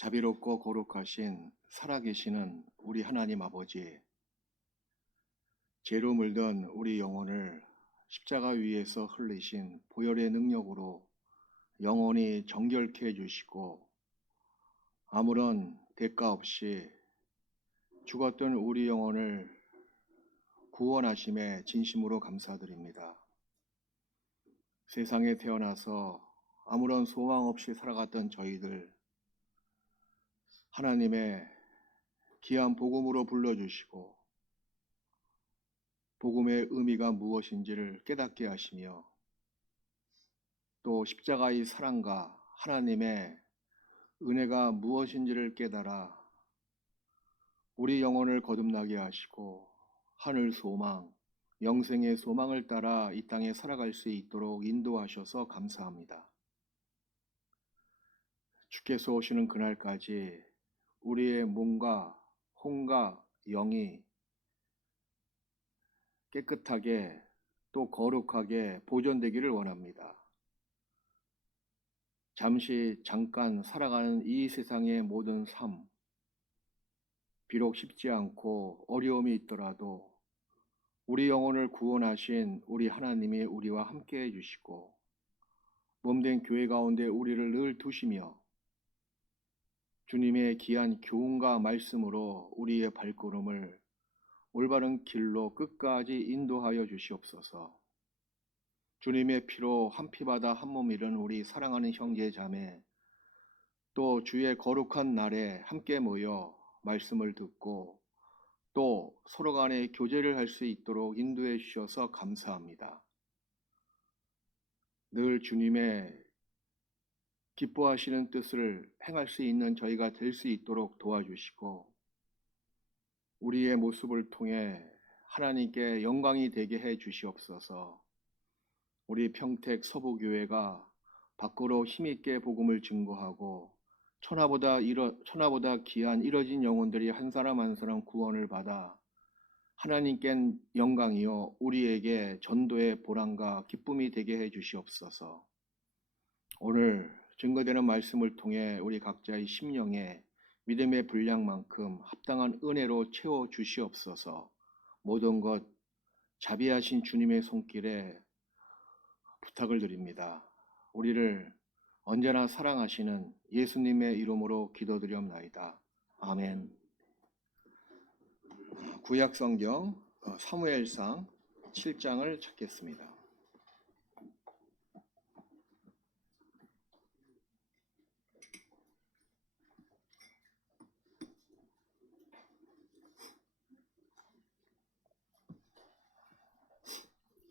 자비롭고 거룩하신 살아계시는 우리 하나님 아버지, 죄로 물든 우리 영혼을 십자가 위에서 흘리신 보혈의 능력으로 영원히 정결케 해주시고 아무런 대가 없이 죽었던 우리 영혼을 구원하심에 진심으로 감사드립니다. 세상에 태어나서 아무런 소망 없이 살아갔던 저희들, 하나님의 귀한 복음으로 불러주시고 복음의 의미가 무엇인지를 깨닫게 하시며 또 십자가의 사랑과 하나님의 은혜가 무엇인지를 깨달아 우리 영혼을 거듭나게 하시고 하늘 소망, 영생의 소망을 따라 이 땅에 살아갈 수 있도록 인도하셔서 감사합니다. 주께서 오시는 그날까지 우리의 몸과 혼과 영이 깨끗하게 또 거룩하게 보존되기를 원합니다. 잠깐 살아가는 이 세상의 모든 삶, 비록 쉽지 않고 어려움이 있더라도 우리 영혼을 구원하신 우리 하나님이 우리와 함께 해주시고 몸된 교회 가운데 우리를 늘 두시며 주님의 귀한 교훈과 말씀으로 우리의 발걸음을 올바른 길로 끝까지 인도하여 주시옵소서. 주님의 피로 한 피바다 한 몸 이룬 우리 사랑하는 형제 자매, 또 주의 거룩한 날에 함께 모여 말씀을 듣고 또 서로 간에 교제를 할 수 있도록 인도해 주셔서 감사합니다. 늘 주님의 기뻐하시는 뜻을 행할 수 있는 저희가 될 수 있도록 도와주시고 우리의 모습을 통해 하나님께 영광이 되게 해 주시옵소서. 우리 평택 서부교회가 밖으로 힘있게 복음을 증거하고 천하보다 귀한 이뤄진 영혼들이 한 사람 한 사람 구원을 받아 하나님께 영광이요 우리에게 전도의 보람과 기쁨이 되게 해 주시옵소서. 오늘 증거되는 말씀을 통해 우리 각자의 심령에 믿음의 분량만큼 합당한 은혜로 채워 주시옵소서. 모든 것 자비하신 주님의 손길에 부탁을 드립니다. 우리를 언제나 사랑하시는 예수님의 이름으로 기도드리옵나이다. 아멘. 구약성경 사무엘상 7장을 찾겠습니다.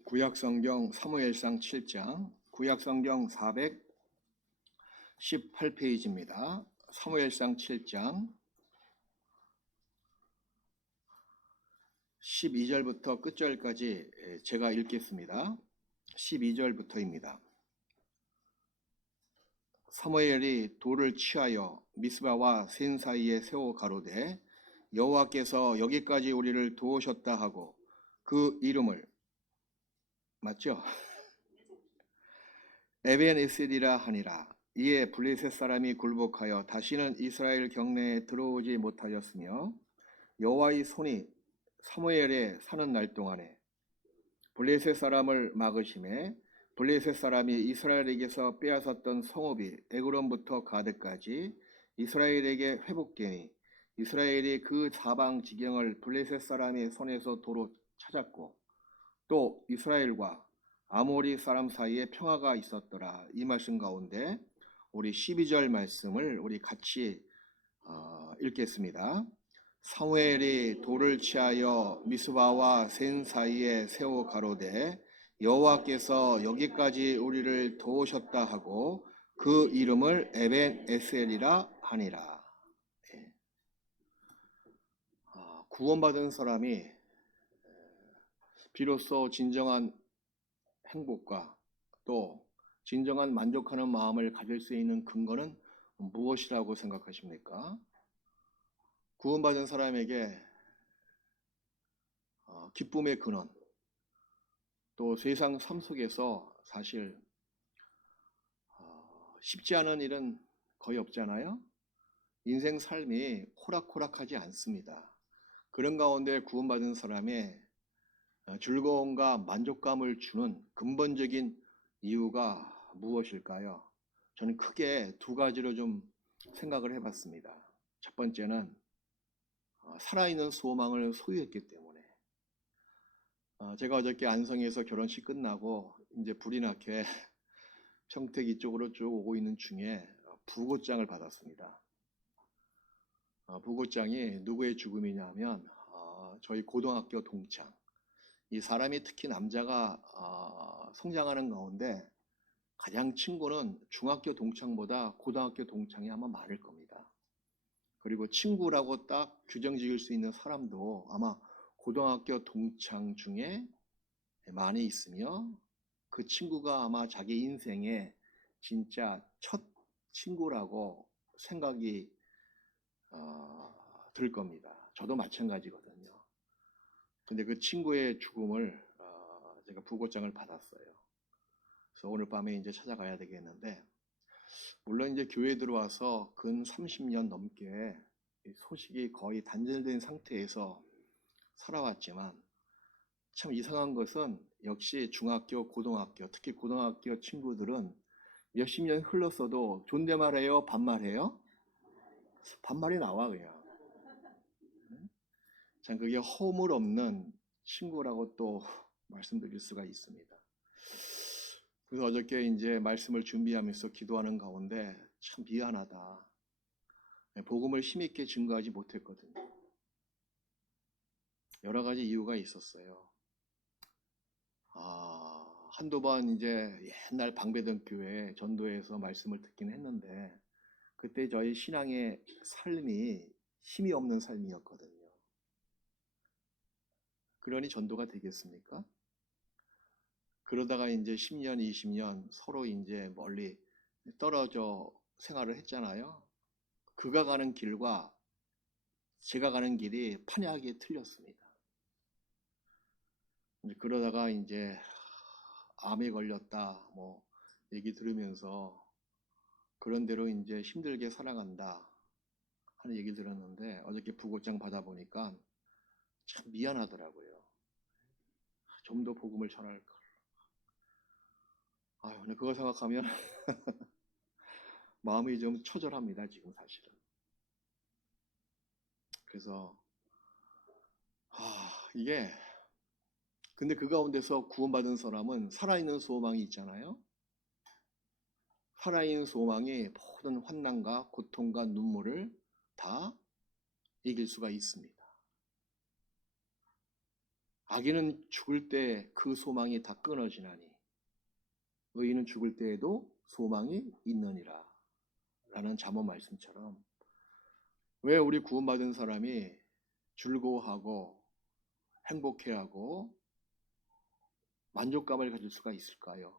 구약성경 사무엘상 7장, 구약성경 418페이지입니다. 사무엘상 7장 12절부터 끝절까지 제가 읽겠습니다. 12절부터입니다. 사무엘이 돌을 취하여 미스바와 센 사이에 세워 가로되 여호와께서 여기까지 우리를 도우셨다 하고 그 이름을 맞죠? 에벤에셀이라 하니라. 이에 블레셋 사람이 굴복하여 다시는 이스라엘 경내에 들어오지 못하였으며 여호와의 손이 사무엘에 사는 날 동안에 블레셋 사람을 막으심에 블레셋 사람이 이스라엘에게서 빼앗았던 성읍이 에그론부터 가드까지 이스라엘에게 회복되니 이스라엘이 그 사방 지경을 블레셋 사람의 손에서 도로 찾았고 또 이스라엘과 아모리 사람 사이에 평화가 있었더라. 이 말씀 가운데 우리 12절 말씀을 우리 같이 읽겠습니다. 사무엘이 돌을 취하여 미스바와 센 사이에 세워 가로되 여호와께서 여기까지 우리를 도우셨다 하고 그 이름을 에벤에셀이라 하니라. 구원받은 사람이 비로소 진정한 행복과 또 진정한 만족하는 마음을 가질 수 있는 근거는 무엇이라고 생각하십니까? 구원받은 사람에게 기쁨의 근원, 또 세상 삶 속에서 사실 쉽지 않은 일은 거의 없잖아요. 인생 삶이 호락호락하지 않습니다. 그런 가운데 구원받은 사람의 즐거움과 만족감을 주는 근본적인 이유가 무엇일까요? 저는 크게 두 가지로 좀 생각을 해봤습니다. 첫 번째는 살아있는 소망을 소유했기 때문에. 제가 어저께 안성에서 결혼식 끝나고 이제 불이 나게 평택 이쪽으로 쭉 오고 있는 중에 부고장을 받았습니다. 부고장이 누구의 죽음이냐면 저희 고등학교 동창. 이 사람이 특히 남자가 성장하는 가운데 가장 친구는 중학교 동창보다 고등학교 동창이 아마 많을 겁니다. 그리고 친구라고 딱 규정 지을 수 있는 사람도 아마 고등학교 동창 중에 많이 있으며 그 친구가 아마 자기 인생의 진짜 첫 친구라고 생각이 들 겁니다. 저도 마찬가지거든요. 근데 그 친구의 죽음을 제가 부고장을 받았어요. 그래서 오늘 밤에 이제 찾아가야 되겠는데, 물론 이제 교회에 들어와서 근 30년 넘게 소식이 거의 단절된 상태에서 살아왔지만, 참 이상한 것은 역시 중학교, 고등학교, 특히 고등학교 친구들은 몇십 년 흘렀어도 존댓말해요, 반말해요? 반말이 나와 그냥. 참 그게 허물 없는 친구라고 또 말씀드릴 수가 있습니다. 그래서 어저께 이제 말씀을 준비하면서 기도하는 가운데 참 미안하다. 복음을 힘있게 증거하지 못했거든요. 여러 가지 이유가 있었어요. 한두 번 이제 옛날 방배동 교회 전도회에서 말씀을 듣긴 했는데 그때 저희 신앙의 삶이 힘이 없는 삶이었거든요. 그러니 전도가 되겠습니까? 그러다가 이제 10년, 20년 서로 이제 멀리 떨어져 생활을 했잖아요. 그가 가는 길과 제가 가는 길이 판이하게 틀렸습니다. 그러다가 이제 암에 걸렸다 뭐 얘기 들으면서 그런 대로 이제 힘들게 살아간다 하는 얘기 들었는데 어저께 부고장 받아보니까 참 미안하더라고요. 좀 더 복음을 전할 걸. 근데 그거 생각하면 마음이 좀 처절합니다, 지금 사실은. 그래서 이게 근데 그 가운데서 구원받은 사람은 살아있는 소망이 있잖아요. 살아있는 소망이 모든 환난과 고통과 눈물을 다 이길 수가 있습니다. 악인은 죽을 때 그 소망이 다 끊어지나니 의인은 죽을 때에도 소망이 있느니라 라는 잠언 말씀처럼 왜 우리 구원받은 사람이 즐거워하고 행복해하고 만족감을 가질 수가 있을까요?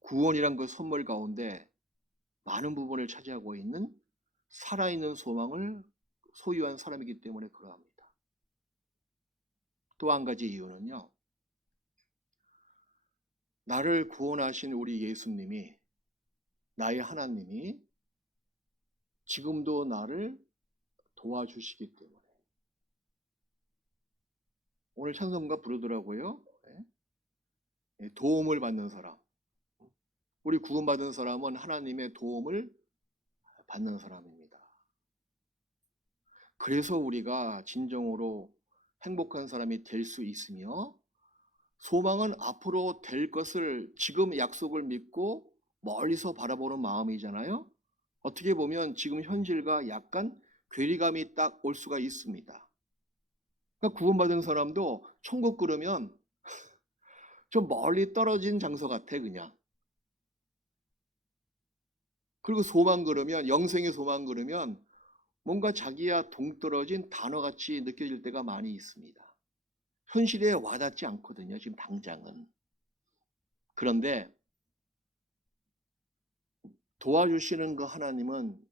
구원이란 그 선물 가운데 많은 부분을 차지하고 있는 살아있는 소망을 소유한 사람이기 때문에 그러합니다. 또 한 가지 이유는요. 나를 구원하신 우리 예수님이 나의 하나님이 지금도 나를 도와주시기 때문에 오늘 찬송가 부르더라고요. 도움을 받는 사람. 우리 구원받은 사람은 하나님의 도움을 받는 사람입니다. 그래서 우리가 진정으로 행복한 사람이 될 수 있으며 소망은 앞으로 될 것을 지금 약속을 믿고 멀리서 바라보는 마음이잖아요. 어떻게 보면 지금 현실과 약간 괴리감이 딱 올 수가 있습니다. 그러니까 구원받은 사람도 천국 그러면 좀 멀리 떨어진 장소 같아 그냥. 그리고 소망 그러면 영생의 소망 그러면 뭔가 자기야 동떨어진 단어같이 느껴질 때가 많이 있습니다. 현실에 와닿지 않거든요. 지금 당장은. 그런데 도와주시는 그 하나님은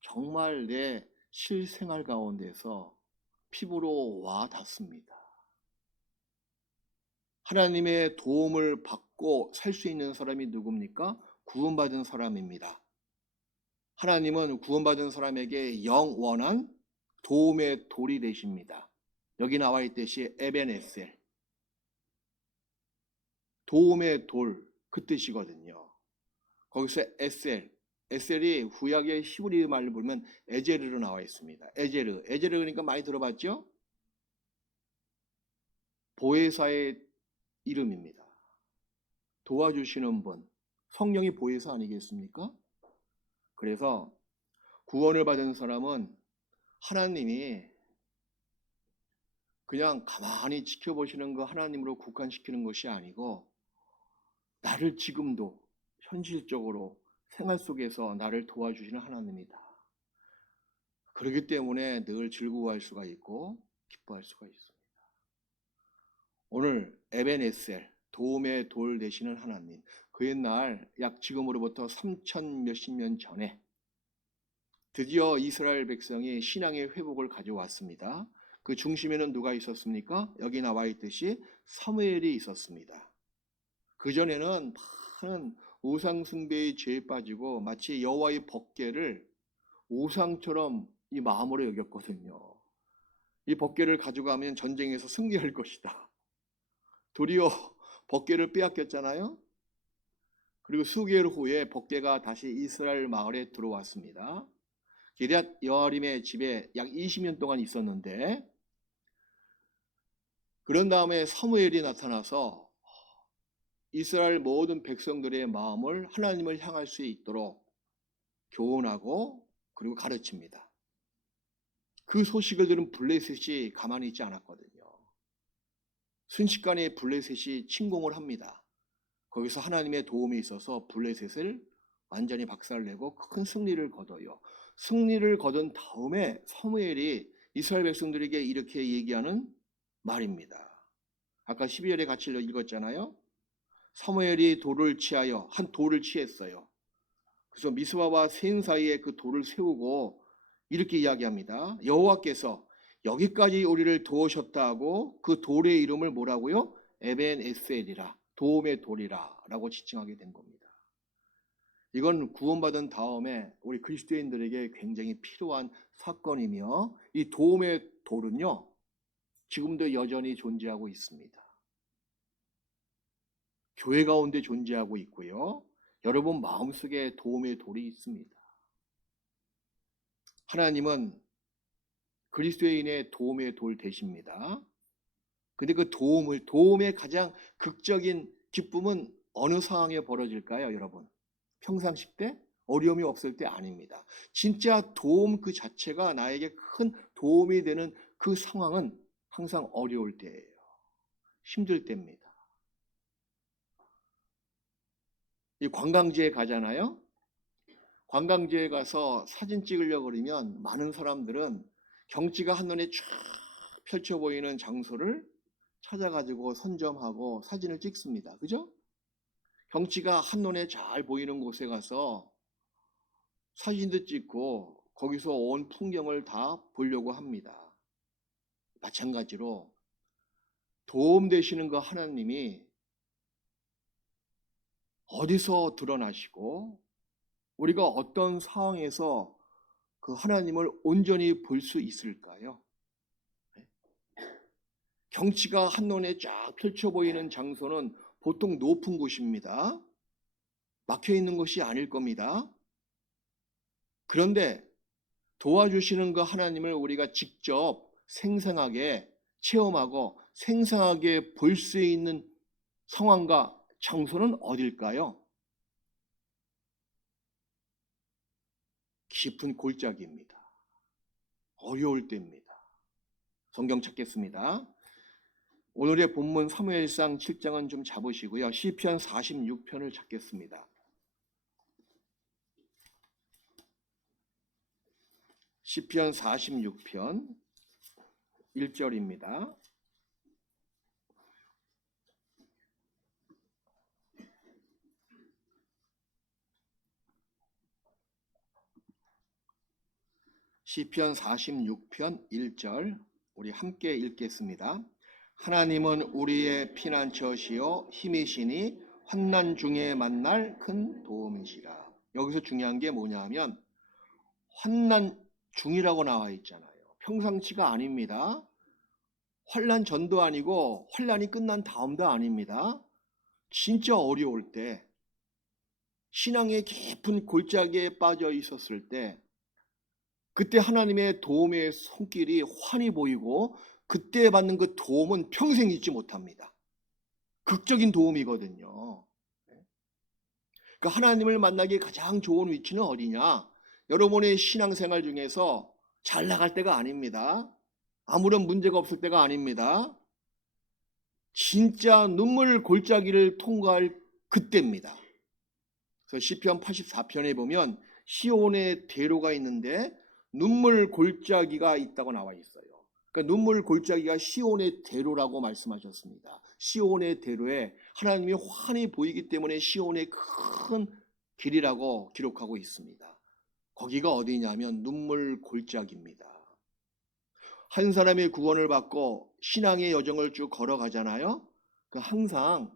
정말 내 실생활 가운데서 피부로 와 닿습니다. 하나님의 도움을 받고 살 수 있는 사람이 누굽니까? 구원받은 사람입니다. 하나님은 구원받은 사람에게 영원한 도움의 돌이 되십니다. 여기 나와 있듯이 에벤에셀, 도움의 돌, 그 뜻이거든요. 거기서 에셀이 구약의 히브리 말로 보면 에제르로 나와 있습니다. 에제르 그러니까 많이 들어봤죠? 보혜사의 이름입니다. 도와주시는 분, 성령이 보혜사 아니겠습니까? 그래서 구원을 받은 사람은 하나님이 그냥 가만히 지켜보시는 거 하나님으로 국한시키는 것이 아니고 나를 지금도 현실적으로 생활 속에서 나를 도와주시는 하나님이다. 그렇기 때문에 늘 즐거워할 수가 있고 기뻐할 수가 있습니다. 오늘 에벤에셀, 도움의 돌 되시는 하나님, 그 옛날 약 지금으로부터 3천 몇십 년 전에 드디어 이스라엘 백성이 신앙의 회복을 가져왔습니다. 그 중심에는 누가 있었습니까? 여기 나와 있듯이 사무엘이 있었습니다. 그전에는 많은 우상 숭배의 죄에 빠지고 마치 여호와의 법궤를 우상처럼 이 마음으로 여겼거든요. 이 법궤를 가져가면 전쟁에서 승리할 것이다. 도리어 법궤를 빼앗겼잖아요. 그리고 수개월 후에 법궤가 다시 이스라엘 마을에 들어왔습니다. 기럇 여아림의 집에 약 20년 동안 있었는데, 그런 다음에 사무엘이 나타나서 이스라엘 모든 백성들의 마음을 하나님을 향할 수 있도록 교훈하고 그리고 가르칩니다. 그 소식을 들은 블레셋이 가만히 있지 않았거든요. 순식간에 블레셋이 침공을 합니다. 거기서 하나님의 도움이 있어서 블레셋을 완전히 박살내고 큰 승리를 거둬요. 승리를 거둔 다음에 사무엘이 이스라엘 백성들에게 이렇게 얘기하는 말입니다. 아까 12절에 같이 읽었잖아요. 사무엘이 돌을 취하여 한 돌을 취했어요. 그래서 미스바와 센 사이에 그 돌을 세우고 이렇게 이야기합니다. 여호와께서 여기까지 우리를 도우셨다고 그 돌의 이름을 뭐라고요? 에벤에셀이라, 도움의 돌이라 라고 지칭하게 된 겁니다. 이건 구원받은 다음에 우리 그리스도인들에게 굉장히 필요한 사건이며, 이 도움의 돌은요 지금도 여전히 존재하고 있습니다. 교회 가운데 존재하고 있고요, 여러분 마음속에 도움의 돌이 있습니다. 하나님은 그리스도인의 도움의 돌 되십니다. 근데 그 도움의 가장 극적인 기쁨은 어느 상황에 벌어질까요, 여러분? 평상시 때? 어려움이 없을 때? 아닙니다. 진짜 도움 그 자체가 나에게 큰 도움이 되는 그 상황은 항상 어려울 때예요. 힘들 때입니다. 이 관광지에 가잖아요. 관광지에 가서 사진 찍으려고 그러면 많은 사람들은 경치가 한눈에 쫙 펼쳐 보이는 장소를 찾아가지고 선점하고 사진을 찍습니다. 그죠? 경치가 한눈에 잘 보이는 곳에 가서 사진도 찍고 거기서 온 풍경을 다 보려고 합니다. 마찬가지로 도움 되시는 그 하나님이 어디서 드러나시고 우리가 어떤 상황에서 그 하나님을 온전히 볼 수 있을까요? 경치가 한눈에 쫙 펼쳐 보이는 장소는 보통 높은 곳입니다. 막혀 있는 것이 아닐 겁니다. 그런데 도와주시는 그 하나님을 우리가 직접 생생하게 체험하고 생생하게 볼 수 있는 상황과 장소는 어딜까요? 깊은 골짜기입니다. 어려울 때입니다. 성경 찾겠습니다. 오늘의 본문 사무엘상 7장은 좀 잡으시고요. 시편 46편을 찾겠습니다. 시편 46편 1절입니다. 시편 46편 1절 우리 함께 읽겠습니다. 하나님은 우리의 피난처시요 힘이시니 환난 중에 만날 큰 도움이시라. 여기서 중요한 게 뭐냐면 환난 중이라고 나와 있잖아요. 평상시가 아닙니다. 환난 전도 아니고 환난이 끝난 다음도 아닙니다. 진짜 어려울 때, 신앙의 깊은 골짜기에 빠져 있었을 때, 그때 하나님의 도움의 손길이 환히 보이고 그때 받는 그 도움은 평생 잊지 못합니다. 극적인 도움이거든요. 그러니까 하나님을 만나기 가장 좋은 위치는 어디냐? 여러분의 신앙생활 중에서 잘 나갈 때가 아닙니다. 아무런 문제가 없을 때가 아닙니다. 진짜 눈물 골짜기를 통과할 그때입니다. 그래서 시편 84편에 보면 시온의 대로가 있는데 눈물 골짜기가 있다고 나와 있어요. 그러니까 눈물 골짜기가 시온의 대로라고 말씀하셨습니다. 시온의 대로에 하나님이 환히 보이기 때문에 시온의 큰 길이라고 기록하고 있습니다. 거기가 어디냐면 눈물 골짜기입니다. 한 사람의 구원을 받고 신앙의 여정을 쭉 걸어가잖아요. 그 항상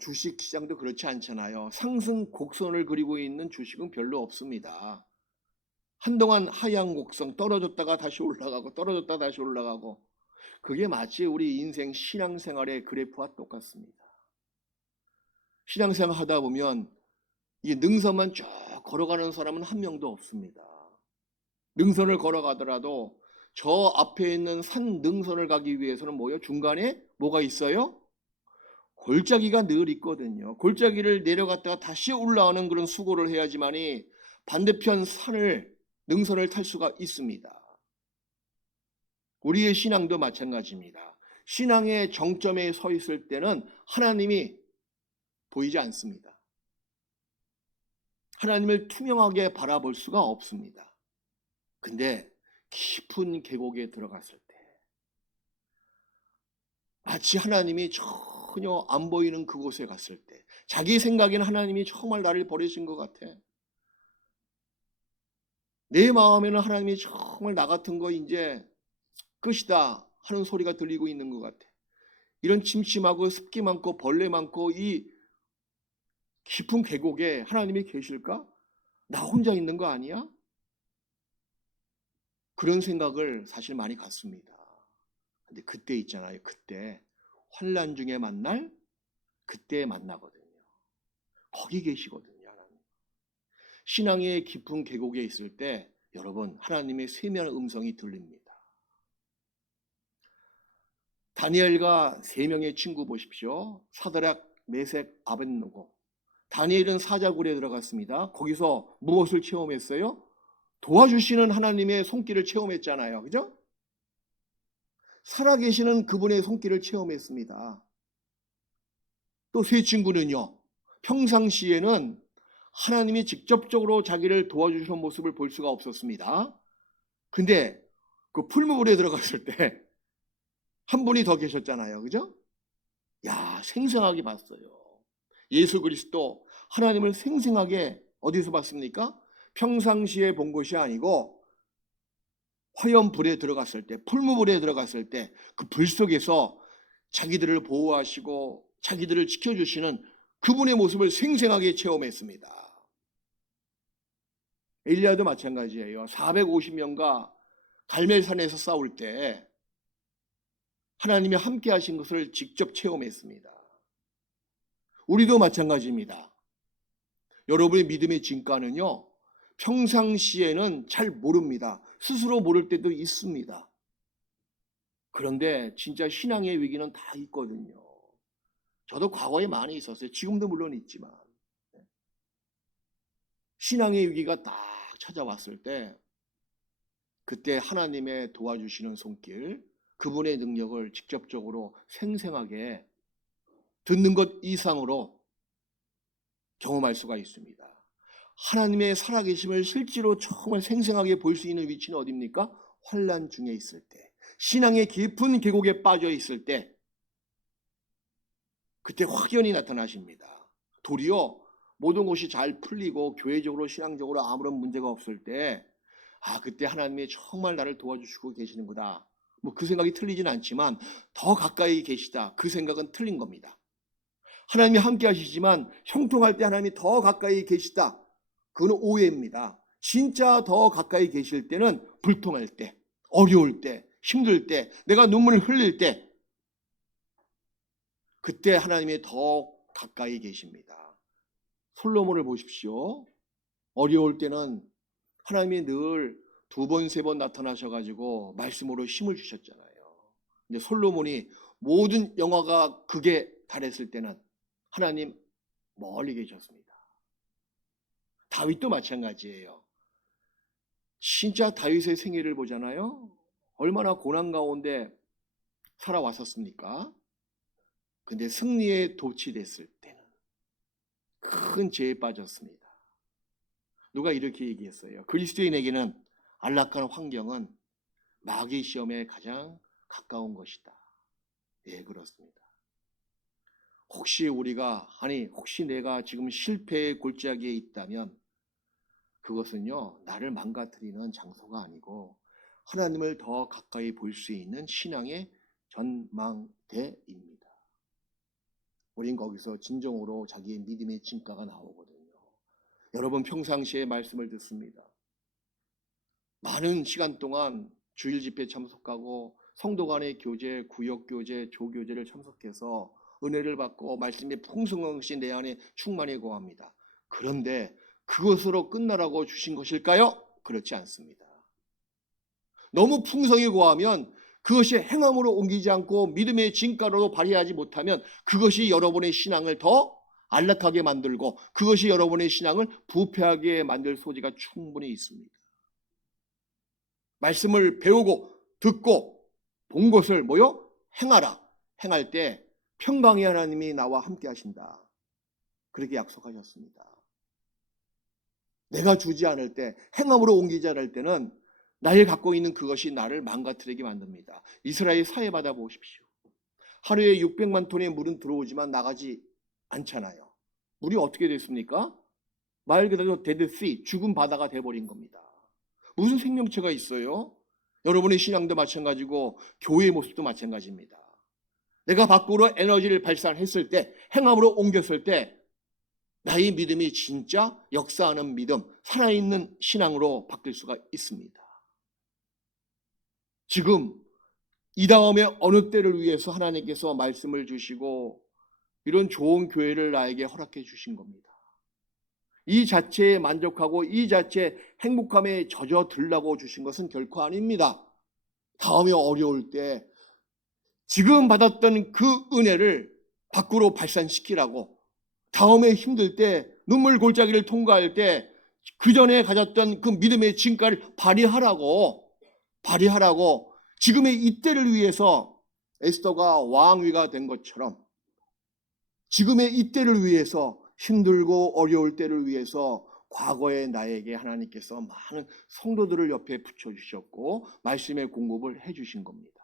주식 시장도 그렇지 않잖아요. 상승 곡선을 그리고 있는 주식은 별로 없습니다. 한동안 하향 곡선 떨어졌다가 다시 올라가고 떨어졌다가 다시 올라가고, 그게 마치 우리 인생 신앙생활의 그래프와 똑같습니다. 신앙생활 하다 보면 이 능선만 쭉 걸어가는 사람은 한 명도 없습니다. 능선을 걸어가더라도 저 앞에 있는 산 능선을 가기 위해서는 중간에 뭐가 있어요? 골짜기가 늘 있거든요. 골짜기를 내려갔다가 다시 올라오는 그런 수고를 해야지만이 반대편 능선을 탈 수가 있습니다. 우리의 신앙도 마찬가지입니다. 신앙의 정점에 서 있을 때는 하나님이 보이지 않습니다. 하나님을 투명하게 바라볼 수가 없습니다. 근데 깊은 계곡에 들어갔을 때, 마치 하나님이 전혀 안 보이는 그곳에 갔을 때, 자기 생각에는 하나님이 정말 나를 버리신 것 같아. 내 마음에는 하나님이 정말 나 같은 거 이제 끝이다 하는 소리가 들리고 있는 것 같아. 이런 침침하고 습기 많고 벌레 많고 이 깊은 계곡에 하나님이 계실까? 나 혼자 있는 거 아니야? 그런 생각을 사실 많이 갖습니다. 근데 그때 있잖아요. 그때 환난 중에 만날 그때 만나거든요. 거기 계시거든요. 하나님. 신앙의 깊은 계곡에 있을 때 여러분, 하나님의 세미한 음성이 들립니다. 다니엘과 세 명의 친구 보십시오. 사드락, 메색, 아벳노고. 다니엘은 사자굴에 들어갔습니다. 거기서 무엇을 체험했어요? 도와주시는 하나님의 손길을 체험했잖아요. 그죠? 살아계시는 그분의 손길을 체험했습니다. 또 세 친구는요, 평상시에는 하나님이 직접적으로 자기를 도와주시는 모습을 볼 수가 없었습니다. 근데 그 풀무불에 들어갔을 때 한 분이 더 계셨잖아요. 그죠? 야, 생생하게 봤어요. 예수 그리스도 하나님을 생생하게 어디서 봤습니까? 평상시에 본 것이 아니고 화염불에 들어갔을 때, 풀무불에 들어갔을 때 그 불 속에서 자기들을 보호하시고 자기들을 지켜주시는 그분의 모습을 생생하게 체험했습니다. 엘리야도 마찬가지예요. 450명과 갈멜산에서 싸울 때 하나님이 함께 하신 것을 직접 체험했습니다. 우리도 마찬가지입니다. 여러분의 믿음의 진가는요, 평상시에는 잘 모릅니다. 스스로 모를 때도 있습니다. 그런데 진짜 신앙의 위기는 다 있거든요. 저도 과거에 많이 있었어요. 지금도 물론 있지만. 신앙의 위기가 딱 찾아왔을 때 그때 하나님의 도와주시는 손길, 그분의 능력을 직접적으로 생생하게 듣는 것 이상으로 경험할 수가 있습니다. 하나님의 살아계심을 실제로 정말 생생하게 볼 수 있는 위치는 어디입니까? 환난 중에 있을 때, 신앙의 깊은 계곡에 빠져 있을 때, 그때 확연히 나타나십니다. 도리어 모든 것이 잘 풀리고 교회적으로 신앙적으로 아무런 문제가 없을 때, 그때 하나님이 정말 나를 도와주시고 계시는구나. 그 생각이 틀리진 않지만 더 가까이 계시다. 그 생각은 틀린 겁니다. 하나님이 함께 하시지만 형통할 때 하나님이 더 가까이 계시다. 그건 오해입니다. 진짜 더 가까이 계실 때는 불통할 때, 어려울 때, 힘들 때, 내가 눈물을 흘릴 때, 그때 하나님이 더 가까이 계십니다. 솔로몬을 보십시오. 어려울 때는 하나님이 늘 2번, 3번 나타나셔가지고 말씀으로 힘을 주셨잖아요. 근데 솔로몬이 모든 영화가 극에 달했을 때는 하나님 멀리 계셨습니다. 다윗도 마찬가지예요. 진짜 다윗의 생애를 보잖아요. 얼마나 고난 가운데 살아왔었습니까? 근데 승리에 도취됐을 때는 큰 죄에 빠졌습니다. 누가 이렇게 얘기했어요. 그리스도인에게는 안락한 환경은 마귀 시험에 가장 가까운 것이다. 예, 그렇습니다. 혹시 내가 지금 실패의 골짜기에 있다면 그것은요, 나를 망가뜨리는 장소가 아니고 하나님을 더 가까이 볼 수 있는 신앙의 전망대입니다. 우린 거기서 진정으로 자기의 믿음의 진가가 나오거든요. 여러분 평상시에 말씀을 듣습니다. 많은 시간 동안 주일 집회 참석하고 성도 간의 교제, 구역 교제, 조교제를 참석해서 은혜를 받고 말씀의 풍성한 것이 내 안에 충만히 거합니다. 그런데 그것으로 끝나라고 주신 것일까요? 그렇지 않습니다. 너무 풍성히 거하면 그것이 행함으로 옮기지 않고 믿음의 진가로 발휘하지 못하면 그것이 여러분의 신앙을 더 안락하게 만들고 그것이 여러분의 신앙을 부패하게 만들 소지가 충분히 있습니다. 말씀을 배우고 듣고 본 것을 행하라. 행할 때 평강의 하나님이 나와 함께 하신다. 그렇게 약속하셨습니다. 내가 주지 않을 때, 행함으로 옮기지 않을 때는 나의 갖고 있는 그것이 나를 망가뜨리게 만듭니다. 이스라엘 사해바다 보십시오. 하루에 600만 톤의 물은 들어오지만 나가지 않잖아요. 물이 어떻게 됐습니까? 말 그대로 데드씨, 죽은 바다가 돼버린 겁니다. 무슨 생명체가 있어요? 여러분의 신앙도 마찬가지고 교회의 모습도 마찬가지입니다. 내가 밖으로 에너지를 발산했을 때, 행함으로 옮겼을 때 나의 믿음이 진짜 역사하는 믿음, 살아있는 신앙으로 바뀔 수가 있습니다. 지금 이 다음에 어느 때를 위해서 하나님께서 말씀을 주시고 이런 좋은 교회를 나에게 허락해 주신 겁니다. 이 자체에 만족하고 이 자체에 행복함에 젖어들라고 주신 것은 결코 아닙니다. 다음에 어려울 때 지금 받았던 그 은혜를 밖으로 발산시키라고, 다음에 힘들 때 눈물 골짜기를 통과할 때 그 전에 가졌던 그 믿음의 진가를 발휘하라고 지금의 이때를 위해서 에스더가 왕위가 된 것처럼 지금의 이때를 위해서 힘들고 어려울 때를 위해서 과거의 나에게 하나님께서 많은 성도들을 옆에 붙여주셨고 말씀의 공급을 해주신 겁니다.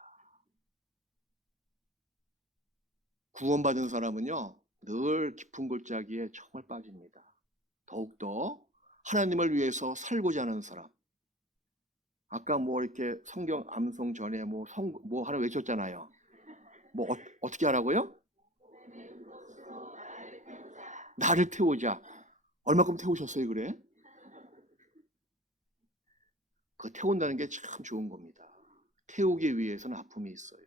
구원받은 사람은요 늘 깊은 골짜기에 정말 빠집니다. 더욱더 하나님을 위해서 살고자 하는 사람, 아까 이렇게 성경 암송 전에 하나 외쳤잖아요. 어떻게 하라고요? 나를 태우자. 얼마큼 태우셨어요, 그래? 그 태운다는 게 참 좋은 겁니다. 태우기 위해서는 아픔이 있어요.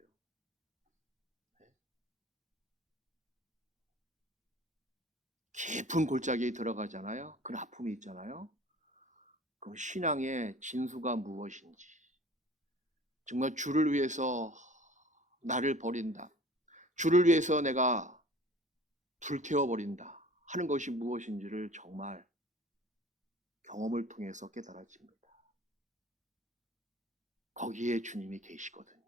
깊은 골짜기에 들어가잖아요. 그 아픔이 있잖아요. 그럼 신앙의 진수가 무엇인지, 정말 주를 위해서 나를 버린다, 주를 위해서 내가 불태워버린다 하는 것이 무엇인지를 정말 경험을 통해서 깨달아집니다. 거기에 주님이 계시거든요.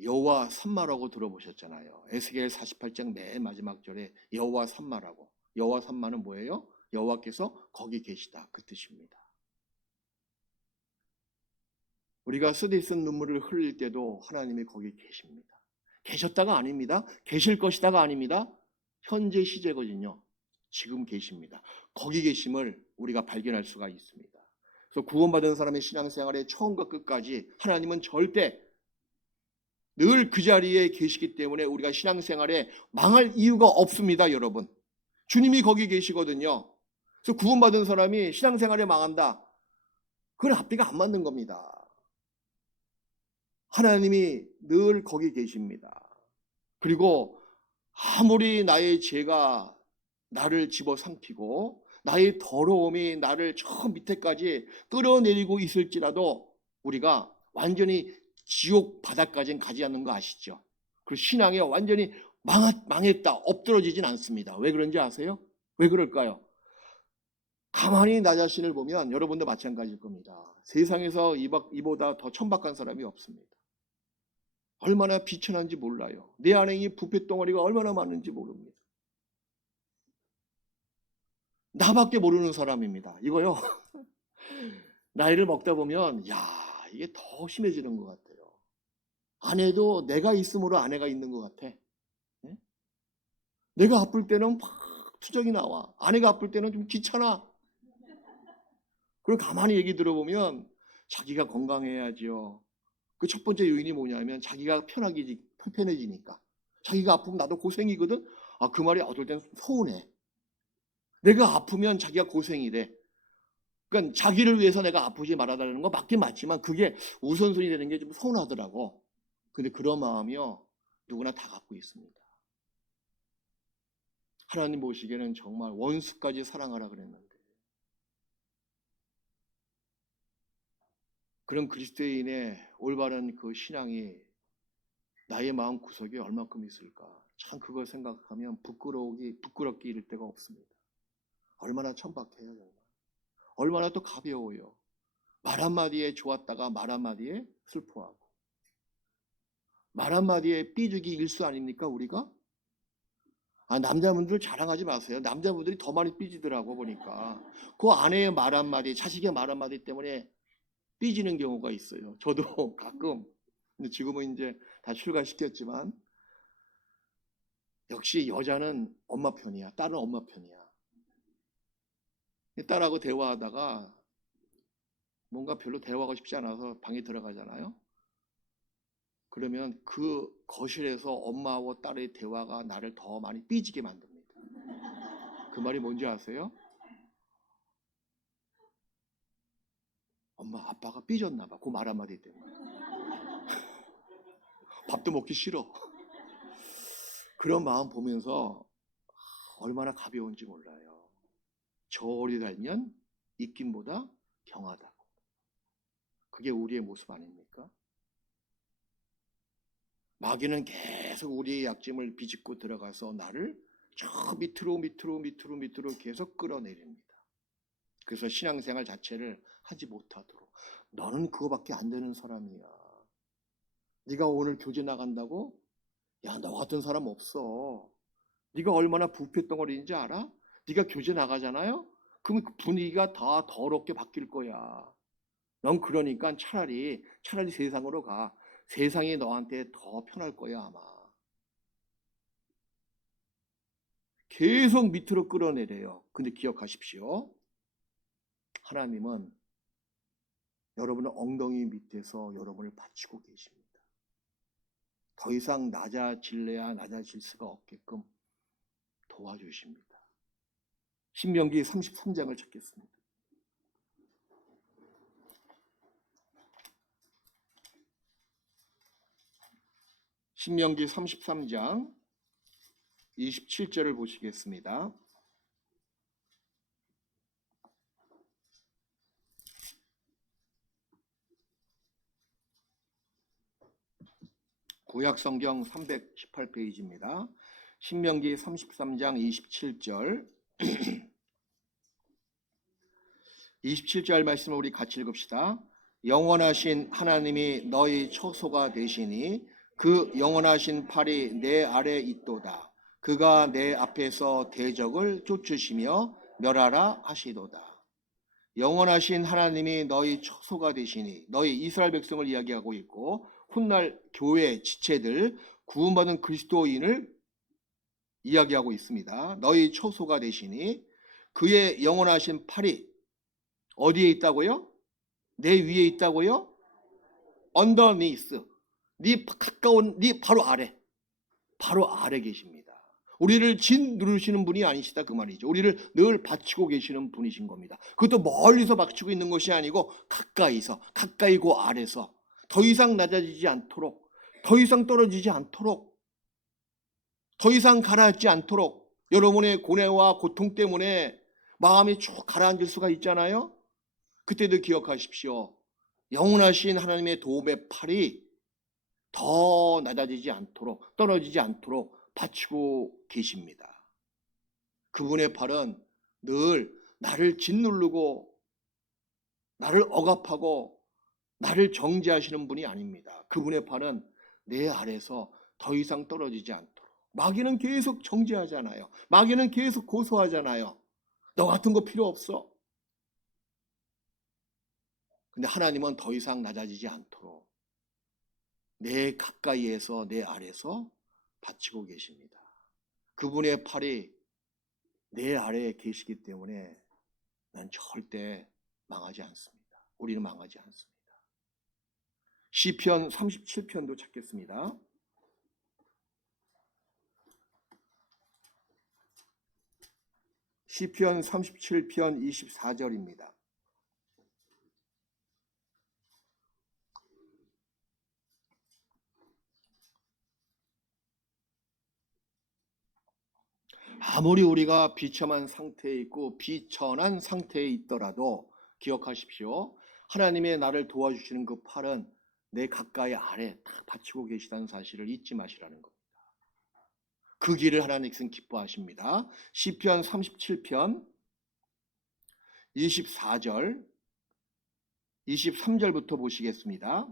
여호와 산마라고 들어보셨잖아요. 에스겔 48장 맨 마지막 절에 여호와 산마라고. 여호와 산마는 뭐예요? 여호와께서 거기 계시다, 그 뜻입니다. 우리가 쓰디쓴 눈물을 흘릴 때도 하나님이 거기 계십니다. 계셨다가 아닙니다. 계실 것이다가 아닙니다. 현재 시제거든요. 지금 계십니다. 거기 계심을 우리가 발견할 수가 있습니다. 그래서 구원받은 사람의 신앙생활의 처음과 끝까지 하나님은 절대 늘 그 자리에 계시기 때문에 우리가 신앙생활에 망할 이유가 없습니다, 여러분. 주님이 거기 계시거든요. 그래서 구원받은 사람이 신앙생활에 망한다. 그건 앞뒤가 안 맞는 겁니다. 하나님이 늘 거기 계십니다. 그리고 아무리 나의 죄가 나를 집어삼키고 나의 더러움이 나를 저 밑에까지 끌어내리고 있을지라도 우리가 완전히 지옥 바닥까지는 가지 않는 거 아시죠? 그 신앙이 완전히 망했다, 엎드러지진 않습니다. 왜 그런지 아세요? 왜 그럴까요? 가만히 나 자신을 보면 여러분도 마찬가지일 겁니다. 세상에서 이보다 더 천박한 사람이 없습니다. 얼마나 비천한지 몰라요. 내 안에 이 부패 덩어리가 얼마나 많은지 모릅니다. 나밖에 모르는 사람입니다. 이거요. 나이를 먹다 보면 이게 더 심해지는 것 같아요. 아내도 내가 있으므로 아내가 있는 것 같아. 네? 내가 아플 때는 막 투정이 나와. 아내가 아플 때는 좀 귀찮아. 그리고 가만히 얘기 들어보면 자기가 건강해야죠. 그 첫 번째 요인이 뭐냐면 자기가 편해지니까. 자기가 아프면 나도 고생이거든. 그 말이 어떨 땐 서운해. 내가 아프면 자기가 고생이래. 그러니까 자기를 위해서 내가 아프지 말아달라는 거 맞긴 맞지만 그게 우선순위 되는 게 좀 서운하더라고. 근데 그런 마음이요, 누구나 다 갖고 있습니다. 하나님 보시기에는 정말 원수까지 사랑하라 그랬는데, 그런 그리스도인의 올바른 그 신앙이 나의 마음 구석에 얼마큼 있을까? 참 그걸 생각하면 부끄럽게 이를 데가 없습니다. 얼마나 천박해요, 정말. 얼마나 또 가벼워요. 말 한마디에 좋았다가 말 한마디에 슬퍼하고, 말 한마디에 삐죽이 일수 아닙니까, 우리가? 남자분들 자랑하지 마세요. 남자분들이 더 많이 삐지더라고, 보니까. 그 아내의 말 한마디, 자식의 말 한마디 때문에 삐지는 경우가 있어요. 저도 가끔, 근데 지금은 이제 다 출가시켰지만, 역시 여자는 엄마 편이야. 딸은 엄마 편이야. 딸하고 대화하다가 뭔가 별로 대화하고 싶지 않아서 방에 들어가잖아요. 그러면 그 거실에서 엄마와 딸의 대화가 나를 더 많이 삐지게 만듭니다. 그 말이 뭔지 아세요? 엄마, 아빠가 삐졌나 봐. 그 말 한마디 때문에. 밥도 먹기 싫어. 그런 마음 보면서 얼마나 가벼운지 몰라요. 저울이 달면 입김보다 경하다고. 그게 우리의 모습 아닙니까? 마귀는 계속 우리의 약점을 비집고 들어가서 나를 저 밑으로 계속 끌어내립니다. 그래서 신앙생활 자체를 하지 못하도록. 너는 그거밖에 안 되는 사람이야. 네가 오늘 교제 나간다고? 너 같은 사람 없어. 네가 얼마나 부패 덩어리인지 알아? 네가 교제 나가잖아요? 그럼 분위기가 다 더럽게 바뀔 거야. 넌 그러니까 차라리 세상으로 가. 세상이 너한테 더 편할 거야, 아마. 계속 밑으로 끌어내려요. 근데 기억하십시오. 하나님은 여러분의 엉덩이 밑에서 여러분을 받치고 계십니다. 더 이상 낮아질 수가 없게끔 도와주십니다. 신명기 33장을 찾겠습니다. 신명기 33장 27절을 보시겠습니다. 구약성경 318페이지입니다. 신명기 33장 27절 27절 말씀을 우리 같이 읽읍시다. 영원하신 하나님이 너희 처소가 되시니 그 영원하신 팔이 내 아래 있도다. 그가 내 앞에서 대적을 쫓으시며 멸하라 하시도다. 영원하신 하나님이 너희 처소가 되시니, 너희 이스라엘 백성을 이야기하고 있고 훗날 교회 지체들 구원받은 그리스도인을 이야기하고 있습니다. 너희 처소가 되시니 그의 영원하신 팔이 어디에 있다고요? 내 위에 있다고요? underneath, 네 가까운, 네 바로 아래 계십니다. 우리를 짓누르시는 분이 아니시다 그 말이죠. 우리를 늘 바치고 계시는 분이신 겁니다. 그것도 멀리서 바치고 있는 것이 아니고 가까이서, 가까이 그 아래서 더 이상 낮아지지 않도록, 더 이상 떨어지지 않도록, 더 이상 가라앉지 않도록. 여러분의 고뇌와 고통 때문에 마음이 쭉 가라앉을 수가 있잖아요. 그때도 기억하십시오. 영원하신 하나님의 도움의 팔이 더 낮아지지 않도록, 떨어지지 않도록 받치고 계십니다. 그분의 팔은 늘 나를 짓누르고 나를 억압하고 나를 정죄하시는 분이 아닙니다. 그분의 팔은 내 아래서 더 이상 떨어지지 않도록. 마귀는 계속 정죄하잖아요. 마귀는 계속 고소하잖아요. 너 같은 거 필요 없어. 근데 하나님은 더 이상 낮아지지 않도록 내 가까이에서 내 아래서 받치고 계십니다. 그분의 팔이 내 아래에 계시기 때문에 난 절대 망하지 않습니다. 우리는 망하지 않습니다. 시편 37편도 찾겠습니다. 시편 37편 24절입니다. 아무리 우리가 비참한 상태에 있고 비천한 상태에 있더라도 기억하십시오. 하나님의 나를 도와주시는 그 팔은 내 가까이 아래 딱 받치고 계시다는 사실을 잊지 마시라는 겁니다. 그 길을 하나님께서는 기뻐하십니다. 시편 37편 24절 23절부터 보시겠습니다.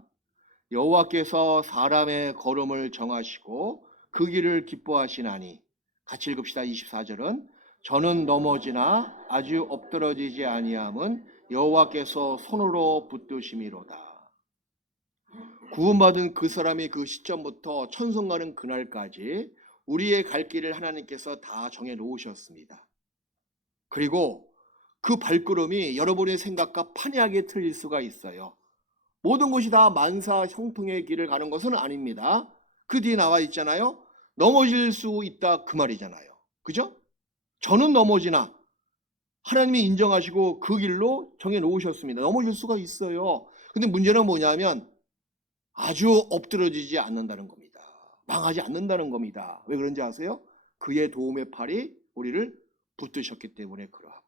여호와께서 사람의 걸음을 정하시고 그 길을 기뻐하시나니, 같이 읽읍시다. 24절은 저는 넘어지나 아주 엎드러지지 아니함은 여호와께서 손으로 붙드심이로다. 구원받은 그 사람이 그 시점부터 천성가는 그날까지 우리의 갈 길을 하나님께서 다 정해 놓으셨습니다. 그리고 그 발걸음이 여러분의 생각과 판이하게 틀릴 수가 있어요. 모든 것이 다 만사 형통의 길을 가는 것은 아닙니다. 그 뒤에 나와 있잖아요. 넘어질 수 있다 그 말이잖아요. 그죠? 저는 넘어지나 하나님이 인정하시고 그 길로 정해 놓으셨습니다. 넘어질 수가 있어요. 근데 문제는 뭐냐면 아주 엎드러지지 않는다는 겁니다. 망하지 않는다는 겁니다. 왜 그런지 아세요? 그의 도움의 팔이 우리를 붙드셨기 때문에 그러하거든요.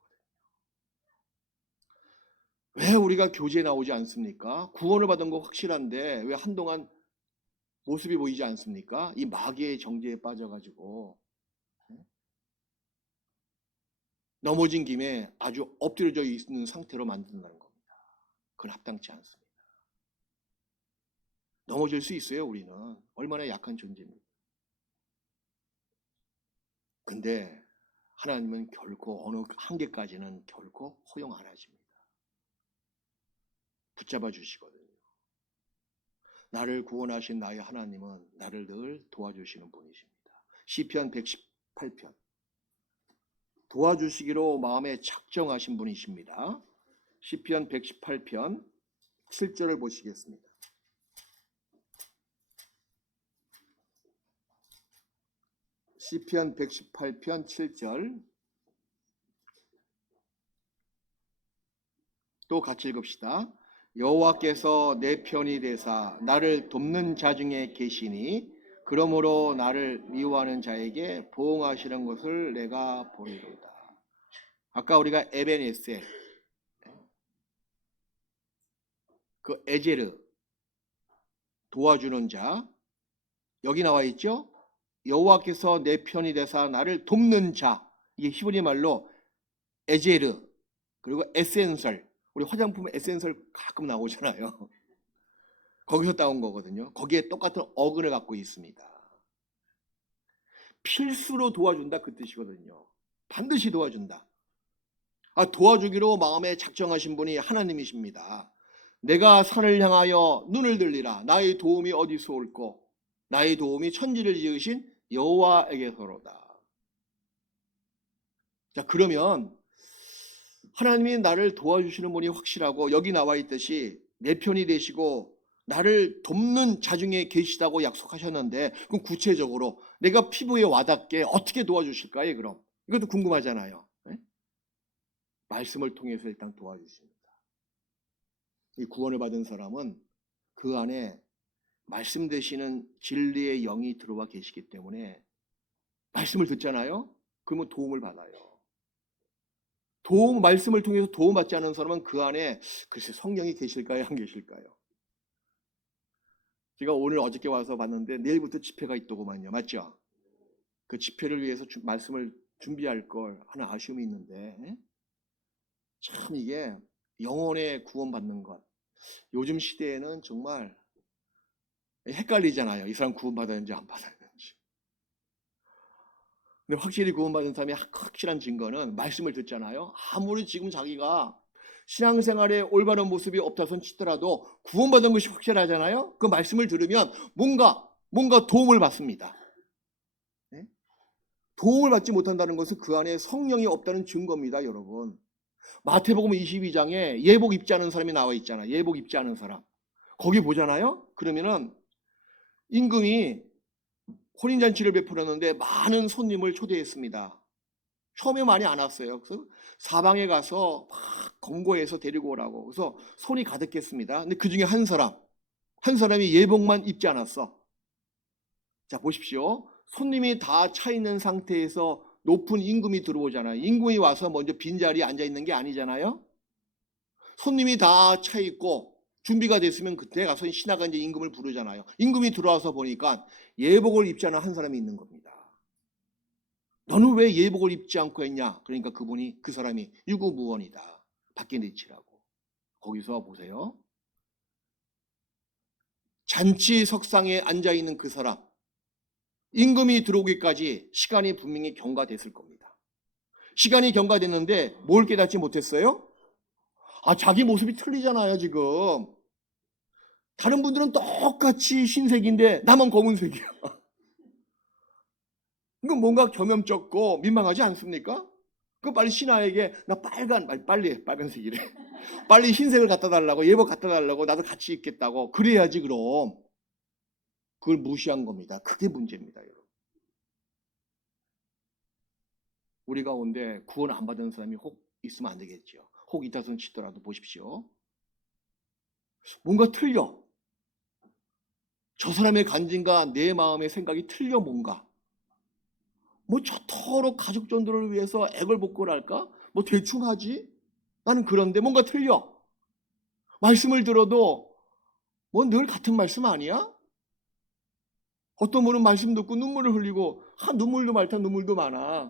왜 우리가 교제에 나오지 않습니까? 구원을 받은 거 확실한데 왜 한동안 모습이 보이지 않습니까? 이 마귀의 정죄에 빠져가지고 넘어진 김에 아주 엎드려져 있는 상태로 만든다는 겁니다. 그건 합당치 않습니다. 넘어질 수 있어요. 우리는 얼마나 약한 존재입니까? 근데 하나님은 결코 어느 한계까지는 결코 허용 안 하십니다. 붙잡아 주시거든요. 나를 구원하신 나의 하나님은 나를 늘 도와주시는 분이십니다. 시편 118편 도와주시기로 마음에 작정하신 분이십니다. 시편 118편 7절을 보시겠습니다. 시편 118편 7절 또 같이 읽읍시다. 여호와께서 내 편이 되사 나를 돕는 자 중에 계시니 그러므로 나를 미워하는 자에게 보응하시는 것을 내가 보리로다. 아까 우리가 에베네셀, 그 에제르, 도와주는 자, 여기 나와 있죠? 여호와께서 내 편이 되사 나를 돕는 자, 이게 히브리 말로 에제르, 그리고 에센설, 우리 화장품 에센설 가끔 나오잖아요. 거기서 따온 거거든요. 거기에 똑같은 어근을 갖고 있습니다. 필수로 도와준다 그 뜻이거든요. 반드시 도와준다. 도와주기로 마음에 작정하신 분이 하나님이십니다. 내가 산을 향하여 눈을 들리라. 나의 도움이 어디서 올꼬? 나의 도움이 천지를 지으신 여호와에게서로다. 자, 그러면 하나님이 나를 도와주시는 분이 확실하고 여기 나와 있듯이 내 편이 되시고 나를 돕는 자중에 계시다고 약속하셨는데 그럼 구체적으로 내가 피부에 와닿게 어떻게 도와주실까요? 그럼 이것도 궁금하잖아요. 네? 말씀을 통해서 일단 도와주십니다. 이 구원을 받은 사람은 그 안에 말씀 되시는 진리의 영이 들어와 계시기 때문에 말씀을 듣잖아요. 그러면 도움을 받아요. 말씀을 통해서 도움받지 않은 사람은 그 안에 글쎄 성령이 계실까요? 안 계실까요? 제가 오늘 어저께 와서 봤는데 내일부터 집회가 있더구만요. 맞죠? 그 집회를 위해서 말씀을 준비할 걸 하나 아쉬움이 있는데 참 이게 영혼의 구원받는 것 요즘 시대에는 정말 헷갈리잖아요. 이 사람 구원받았는지 안 받았는지. 근데 확실히 구원받은 사람이 확실한 증거는 말씀을 듣잖아요. 아무리 지금 자기가 신앙생활에 올바른 모습이 없다 손 치더라도 구원받은 것이 확실하잖아요. 그 말씀을 들으면 뭔가 도움을 받습니다. 네? 도움을 받지 못한다는 것은 그 안에 성령이 없다는 증거입니다, 여러분. 마태복음 22장에 예복 입지 않은 사람이 나와 있잖아요. 예복 입지 않은 사람. 거기 보잖아요. 그러면은 임금이 혼인잔치를 베풀었는데 많은 손님을 초대했습니다. 처음에 많이 안 왔어요. 그래서 사방에 가서 막 권고해서 데리고 오라고. 그래서 손이 가득했습니다. 근데 그 중에 한 사람이 예복만 입지 않았어. 자, 보십시오. 손님이 다 차 있는 상태에서 높은 임금이 들어오잖아요. 임금이 와서 먼저 빈자리에 앉아 있는 게 아니잖아요. 손님이 다 차 있고 준비가 됐으면 그때 가서 신하가 이제 임금을 부르잖아요. 임금이 들어와서 보니까 예복을 입지 않은 한 사람이 있는 겁니다. 너는 왜 예복을 입지 않고 했냐? 그러니까 그 사람이 유구무원이다. 밖에 내치라고. 거기서 보세요. 잔치 석상에 앉아 있는 그 사람. 임금이 들어오기까지 시간이 분명히 경과됐을 겁니다. 시간이 경과됐는데 뭘 깨닫지 못했어요? 자기 모습이 틀리잖아요, 지금. 다른 분들은 똑같이 흰색인데 나만 검은색이야. 이건 뭔가 겸염쩍고 민망하지 않습니까? 그 빨리 신하에게 나 빨간색이래. 빨리 흰색을 갖다 달라고 예복 갖다 달라고 나도 같이 입겠다고 그래야지 그럼. 그걸 무시한 겁니다. 그게 문제입니다, 여러분. 우리 가운데 구원 안 받은 사람이 혹 있으면 안 되겠죠. 혹 있다 손 치더라도 보십시오. 뭔가 틀려. 저 사람의 간증과 내 마음의 생각이 틀려 뭔가. 뭐 저토록 가족 전도를 위해서 애걸복걸할까? 뭐 대충 하지? 나는 그런데 뭔가 틀려. 말씀을 들어도 뭐 늘 같은 말씀 아니야? 어떤 분은 말씀 듣고 눈물을 흘리고 눈물도 많다 눈물도 많아.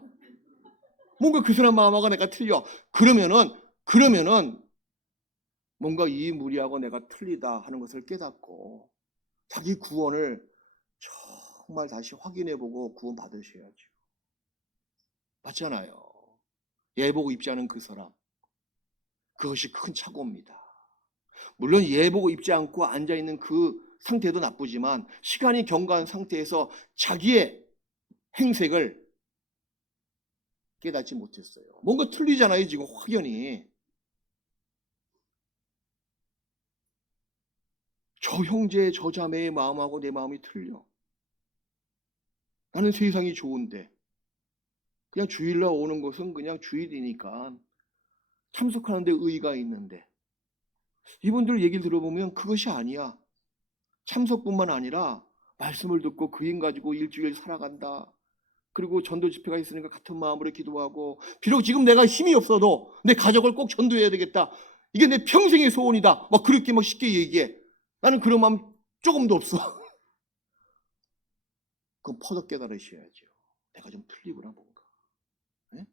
뭔가 그 사람 마음하고 내가 틀려. 그러면은 뭔가 이 무리하고 내가 틀리다 하는 것을 깨닫고 자기 구원을 정말 다시 확인해보고 구원 받으셔야죠. 맞잖아요. 예복 입지 않은 그 사람. 그것이 큰 착오입니다. 물론 예복 입지 않고 앉아있는 그 상태도 나쁘지만 시간이 경과한 상태에서 자기의 행색을 깨닫지 못했어요. 뭔가 틀리잖아요, 지금 확연히. 저 형제, 저 자매의 마음하고 내 마음이 틀려. 나는 세상이 좋은데 그냥 주일날 오는 것은 그냥 주일이니까 참석하는데 의의가 있는데 이분들 얘기 들어보면 그것이 아니야. 참석뿐만 아니라 말씀을 듣고 그 힘 가지고 일주일 살아간다. 그리고 전도 집회가 있으니까 같은 마음으로 기도하고 비록 지금 내가 힘이 없어도 내 가족을 꼭 전도해야 되겠다. 이게 내 평생의 소원이다. 막 그렇게 막 쉽게 얘기해. 나는 그런 마음 조금도 없어. 그럼 퍼져 깨달으셔야죠. 내가 좀 틀리구나 뭔가. 네?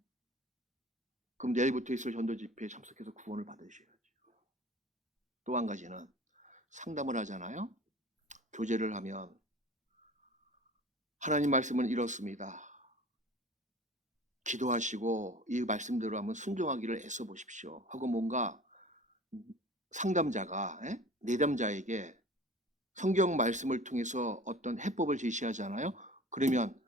그럼 내일부터 있을 전도 집회에 참석해서 구원을 받으셔야죠. 또 한 가지는 상담을 하잖아요. 교제를 하면 하나님 말씀은 이렇습니다. 기도하시고 이 말씀대로 한번 순종하기를 애써 보십시오. 하고 뭔가 상담자가 내담자에게 성경 말씀을 통해서 어떤 해법을 제시하잖아요. 그러면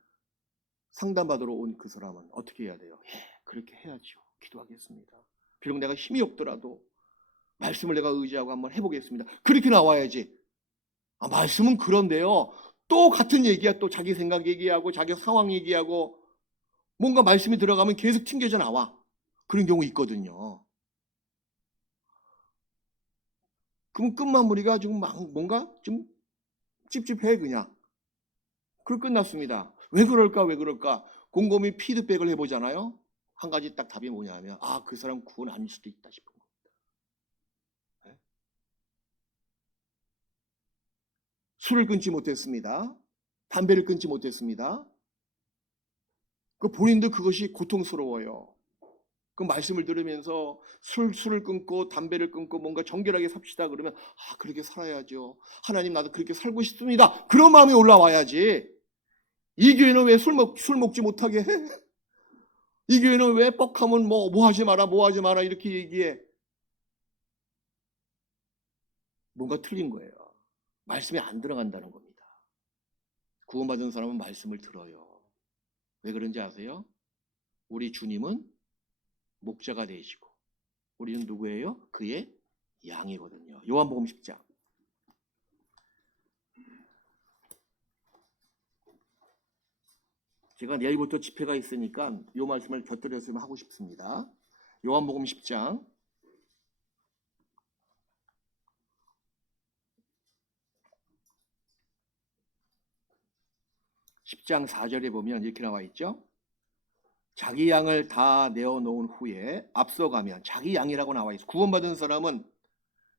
상담받으러 온 그 사람은 어떻게 해야 돼요? 그렇게 해야죠. 기도하겠습니다. 비록 내가 힘이 없더라도 말씀을 내가 의지하고 한번 해보겠습니다. 그렇게 나와야지. 말씀은 그런데요. 또 같은 얘기야. 또 자기 생각 얘기하고 자기 상황 얘기하고 뭔가 말씀이 들어가면 계속 튕겨져 나와. 그런 경우 있거든요. 그럼 끝마무리가 좀 뭔가 좀 찝찝해 그냥. 그걸 끝났습니다. 왜 그럴까 왜 그럴까? 곰곰이 피드백을 해보잖아요. 한 가지 딱 답이 뭐냐면 그 사람 구원 아닐 수도 있다 싶은 겁니다. 네? 술을 끊지 못했습니다. 담배를 끊지 못했습니다. 그 본인도 그것이 고통스러워요. 그 말씀을 들으면서 술을 끊고 담배를 끊고 뭔가 정결하게 삽시다 그러면 그렇게 살아야죠. 하나님 나도 그렇게 살고 싶습니다. 그런 마음이 올라와야지. 이 교회는 왜 술 먹지 못하게 해? 이 교회는 왜 뻑하면 뭐 하지 마라 이렇게 얘기해. 뭔가 틀린 거예요. 말씀이 안 들어간다는 겁니다. 구원받은 사람은 말씀을 들어요. 왜 그런지 아세요? 우리 주님은 목자가 되시고 우리는 누구예요? 그의 양이거든요. 요한복음 10장. 제가 내일부터 집회가 있으니까 이 말씀을 곁들여서 하고 싶습니다. 요한복음 10장 10장 4절에 보면 이렇게 나와 있죠. 자기 양을 다 내어놓은 후에 앞서가면 자기 양이라고 나와 있어요. 구원받은 사람은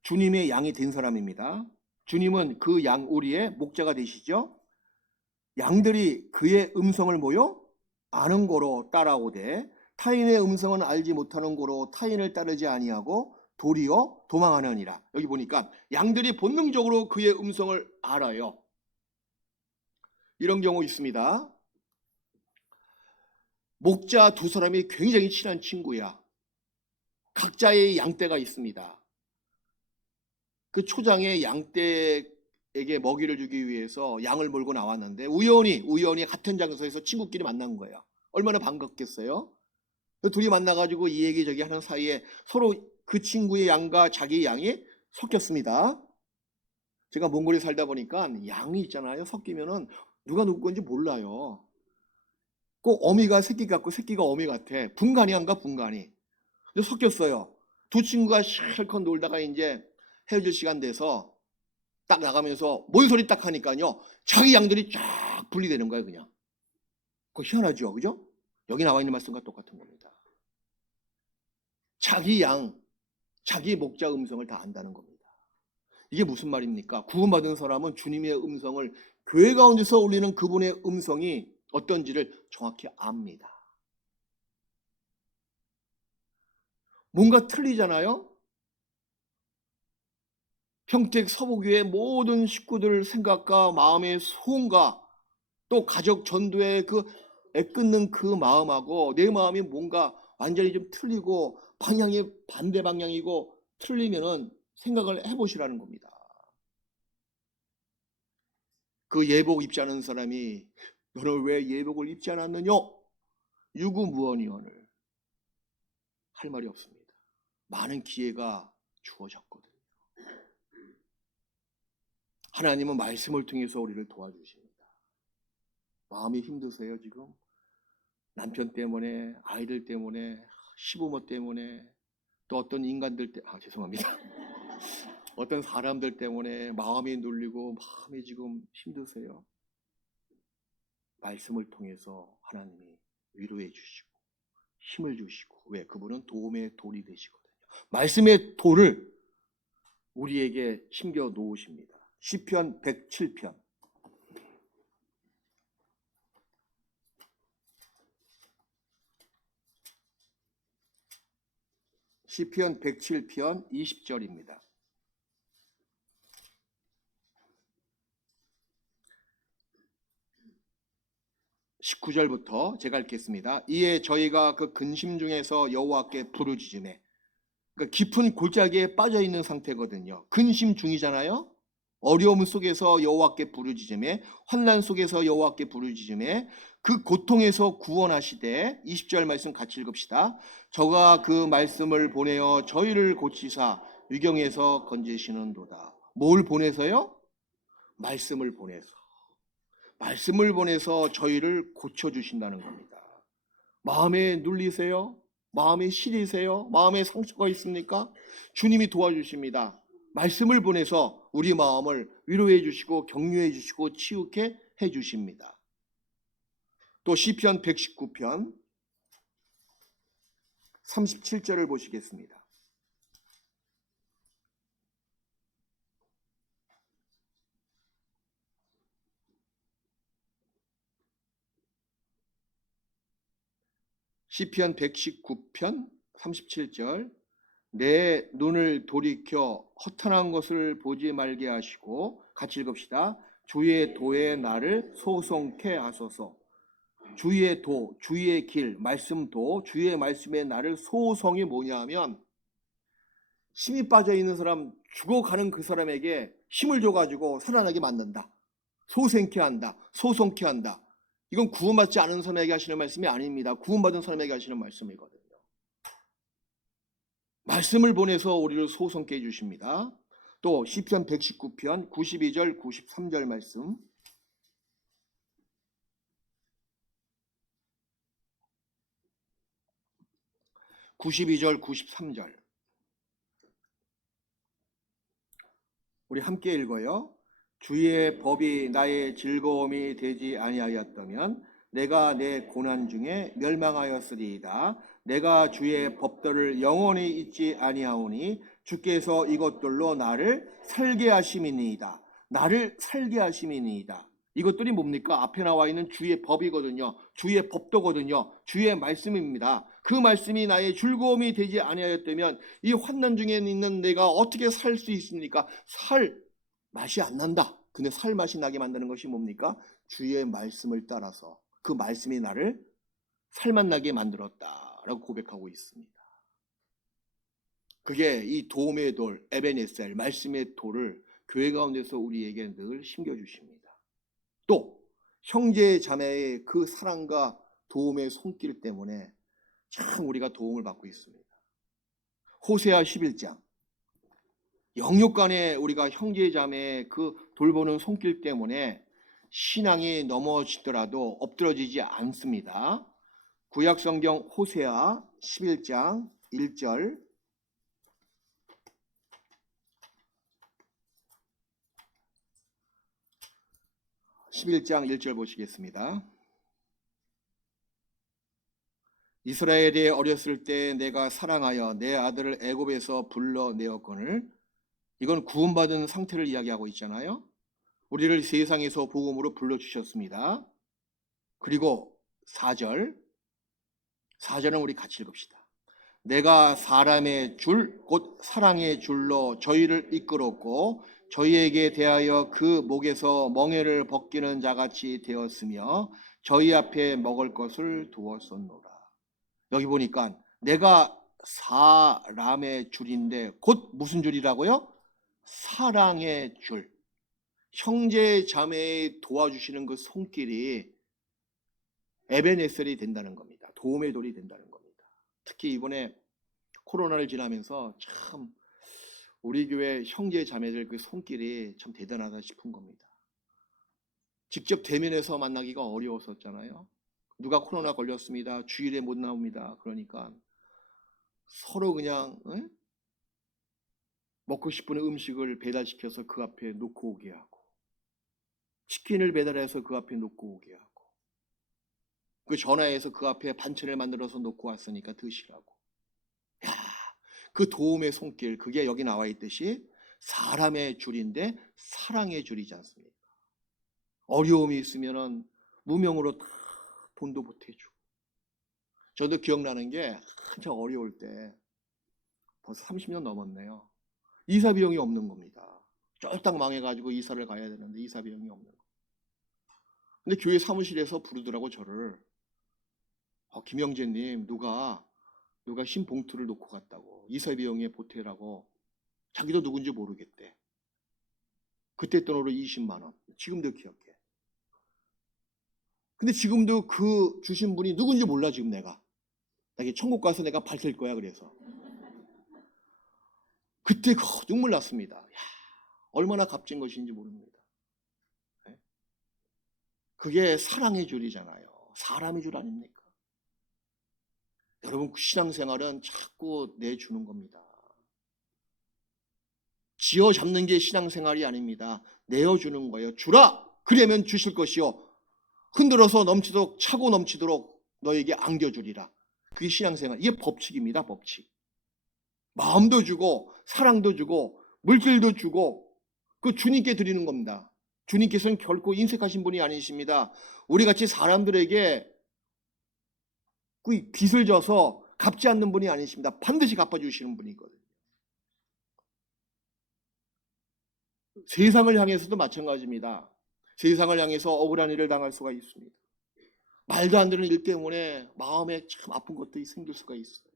주님의 양이 된 사람입니다. 주님은 그 양 우리의 목자가 되시죠. 양들이 그의 음성을 모여 아는 고로 따라오되 타인의 음성은 알지 못하는 고로 타인을 따르지 아니하고 도리어 도망하느니라. 여기 보니까 양들이 본능적으로 그의 음성을 알아요. 이런 경우 있습니다. 목자 두 사람이 굉장히 친한 친구야. 각자의 양떼가 있습니다. 그 초장에 양떼에게 먹이를 주기 위해서 양을 몰고 나왔는데 우연히 같은 장소에서 친구끼리 만난 거예요. 얼마나 반갑겠어요? 둘이 만나가지고 이 얘기 저기 하는 사이에 서로 그 친구의 양과 자기 양이 섞였습니다. 제가 몽골에 살다 보니까 양이 있잖아요. 섞이면은 누가 누구 건지 몰라요. 꼭 어미가 새끼 같고 새끼가 어미 같아. 분간이 안 가, 분간이. 근데 섞였어요. 두 친구가 실컷 놀다가 이제 헤어질 시간 돼서 딱 나가면서 뭔 소리 딱 하니까요. 자기 양들이 쫙 분리되는 거예요, 그냥. 그거 희한하죠, 그죠? 여기 나와 있는 말씀과 똑같은 겁니다. 자기 양, 자기 목자 음성을 다 안다는 겁니다. 이게 무슨 말입니까? 구원받은 사람은 주님의 음성을 교회 가운데서 울리는 그분의 음성이 어떤지를 정확히 압니다. 뭔가 틀리잖아요? 평택 서부교회 모든 식구들 생각과 마음의 소원과 또 가족 전도의 그 애끓는 그 마음하고 내 마음이 뭔가 완전히 좀 틀리고 방향이 반대 방향이고 틀리면은 생각을 해보시라는 겁니다. 그 예복 입지 않은 사람이 너는 왜 예복을 입지 않았느냐? 유구무원이언을 할 말이 없습니다. 많은 기회가 주어졌거든요. 하나님은 말씀을 통해서 우리를 도와주십니다. 마음이 힘드세요 지금? 남편 때문에, 아이들 때문에, 시부모 때문에, 또 어떤 인간들 때문에, 죄송합니다. 어떤 사람들 때문에 마음이 눌리고 마음이 지금 힘드세요? 말씀을 통해서 하나님이 위로해 주시고 힘을 주시고, 왜? 그분은 도움의 돌이 되시거든요. 말씀의 돌을 우리에게 심겨 놓으십니다. 시편 107편 시편 107편 20절입니다. 19절부터 제가 읽겠습니다. 이에 저희가 그 근심 중에서 여호와께 부르짖으매, 그러니까 깊은 골짜기에 빠져 있는 상태거든요. 근심 중이잖아요. 어려움 속에서 여호와께 부르짖으매, 환난 속에서 여호와께 부르짖으매, 그 고통에서 구원하시되, 20절 말씀 같이 읽읍시다. 저가 그 말씀을 보내어 저희를 고치사 위경에서 건지시는도다. 뭘 보내서요? 말씀을 보내서 저희를 고쳐주신다는 겁니다. 마음에 눌리세요? 마음에 시리세요? 마음에 상처가 있습니까? 주님이 도와주십니다. 말씀을 보내서 우리 마음을 위로해 주시고 격려해 주시고 치유케 해 주십니다. 또 시편 119편 37절을 보시겠습니다. 시편 119편 37절 내 눈을 돌이켜 허탄한 것을 보지 말게 하시고, 같이 읽읍시다. 주의 도에 나를 소송케 하소서. 주의 도, 주의 길, 말씀도, 주의 말씀에 나를 소송이 뭐냐 하면 힘이 빠져 있는 사람, 죽어가는 그 사람에게 힘을 줘가지고 살아나게 만든다. 소생케 한다. 소송케 한다. 이건 구원받지 않은 사람에게 하시는 말씀이 아닙니다. 구원받은 사람에게 하시는 말씀이거든요. 말씀을 보내서 우리를 소송케 해주십니다. 또 시편 119편 92절 93절 말씀, 92절 93절 우리 함께 읽어요. 주의 법이 나의 즐거움이 되지 아니하였다면 내가 내 고난 중에 멸망하였으리이다. 내가 주의 법도를 영원히 잊지 아니하오니 주께서 이것들로 나를 살게 하심이니이다. 나를 살게 하심이니이다. 이것들이 뭡니까? 앞에 나와 있는 주의 법이거든요. 주의 법도거든요. 주의 말씀입니다. 그 말씀이 나의 즐거움이 되지 아니하였다면 이 환난 중에 있는 내가 어떻게 살 수 있습니까? 살 맛이 안 난다. 근데 살 맛이 나게 만드는 것이 뭡니까? 주의 말씀을 따라서 그 말씀이 나를 살맛 나게 만들었다라고 고백하고 있습니다. 그게 이 도움의 돌, 에베네셀, 말씀의 돌을 교회 가운데서 우리에게 늘 심겨주십니다. 또 형제 자매의 그 사랑과 도움의 손길 때문에 참 우리가 도움을 받고 있습니다. 호세아 11장 영육 간에 우리가 형제 자매의 그 돌보는 손길 때문에 신앙이 넘어지더라도 엎드러지지 않습니다. 구약성경 호세아 11장 1절 11장 1절 보시겠습니다. 이스라엘이 어렸을 때 내가 사랑하여 내 아들을 애굽에서 불러내었거늘. 이건 구원받은 상태를 이야기하고 있잖아요. 우리를 세상에서 복음으로 불러주셨습니다. 그리고 4절은 우리 같이 읽읍시다. 내가 사람의 줄, 곧 사랑의 줄로 저희를 이끌었고 저희에게 대하여 그 목에서 멍에를 벗기는 자같이 되었으며 저희 앞에 먹을 것을 두었었노라. 여기 보니까 내가 사람의 줄인데 곧 무슨 줄이라고요? 사랑의 줄. 형제 자매의 도와주시는 그 손길이 에베네셀이 된다는 겁니다. 도움의 돌이 된다는 겁니다. 특히 이번에 코로나를 지나면서 참 우리 교회 형제 자매들 그 손길이 참 대단하다 싶은 겁니다. 직접 대면해서 만나기가 어려웠었잖아요. 누가 코로나 걸렸습니다. 주일에 못 나옵니다. 그러니까 서로 그냥 먹고 싶은 음식을 배달시켜서 그 앞에 놓고 오게 하고, 치킨을 배달해서 그 앞에 놓고 오게 하고, 그 전화해서 그 앞에 반찬을 만들어서 놓고 왔으니까 드시라고. 야, 그 도움의 손길, 그게 여기 나와 있듯이 사람의 줄인데 사랑의 줄이지 않습니까? 어려움이 있으면은 무명으로 다 돈도 보태주고. 저도 기억나는 게 한참 어려울 때 벌써 30년 넘었네요. 이사 비용이 없는 겁니다. 쫄딱 망해가지고 이사를 가야 되는데 이사 비용이 없는 거. 근데 교회 사무실에서 부르더라고 저를. 김영재님, 누가 흰 봉투를 놓고 갔다고, 이사 비용에 보태라고. 자기도 누군지 모르겠대. 그때 돈으로 20만 원. 지금도 기억해. 근데 지금도 그 주신 분이 누군지 몰라. 지금 내가 천국 가서 내가 밝힐 거야. 그래서 그때 눈물 났습니다. 야, 얼마나 값진 것인지 모릅니다. 그게 사랑의 줄이잖아요. 사람의 줄 아닙니까? 여러분, 신앙생활은 자꾸 내주는 겁니다. 쥐어 잡는 게 신앙생활이 아닙니다. 내어주는 거예요. 주라! 그러면 주실 것이요. 흔들어서 넘치도록, 차고 넘치도록 너에게 안겨주리라. 그게 신앙생활. 이게 법칙입니다. 법칙. 마음도 주고 사랑도 주고 물질도 주고 그 주님께 드리는 겁니다. 주님께서는 결코 인색하신 분이 아니십니다. 우리같이 사람들에게 그 빚을 져서 갚지 않는 분이 아니십니다. 반드시 갚아주시는 분이거든요. 세상을 향해서도 마찬가지입니다. 세상을 향해서 억울한 일을 당할 수가 있습니다. 말도 안 되는 일 때문에 마음에 참 아픈 것들이 생길 수가 있어요.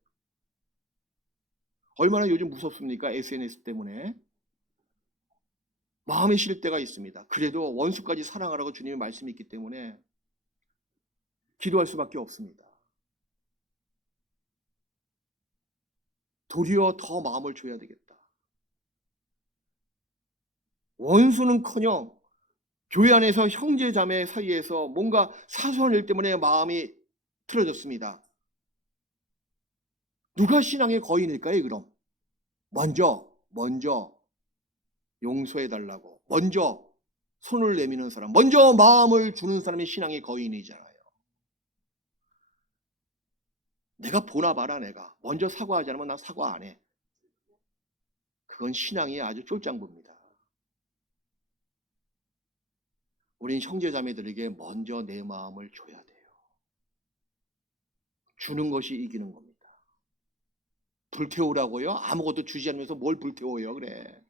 얼마나 요즘 무섭습니까? SNS 때문에. 마음이 싫을 때가 있습니다. 그래도 원수까지 사랑하라고 주님의 말씀이 있기 때문에 기도할 수밖에 없습니다. 도리어 더 마음을 줘야 되겠다. 원수는커녕 교회 안에서 형제 자매 사이에서 뭔가 사소한 일 때문에 마음이 틀어졌습니다. 누가 신앙의 거인일까요? 그럼 먼저 용서해달라고, 먼저 손을 내미는 사람, 먼저 마음을 주는 사람이 신앙의 거인이잖아요. 내가 보나 봐라. 내가 먼저 사과하지 않으면 나 사과 안 해. 그건 신앙이 아주 쫄짱부입니다. 우린 형제자매들에게 먼저 내 마음을 줘야 돼요. 주는 것이 이기는 겁니다. 불태우라고요? 아무것도 주지 않으면서 뭘 불태워요? 그래.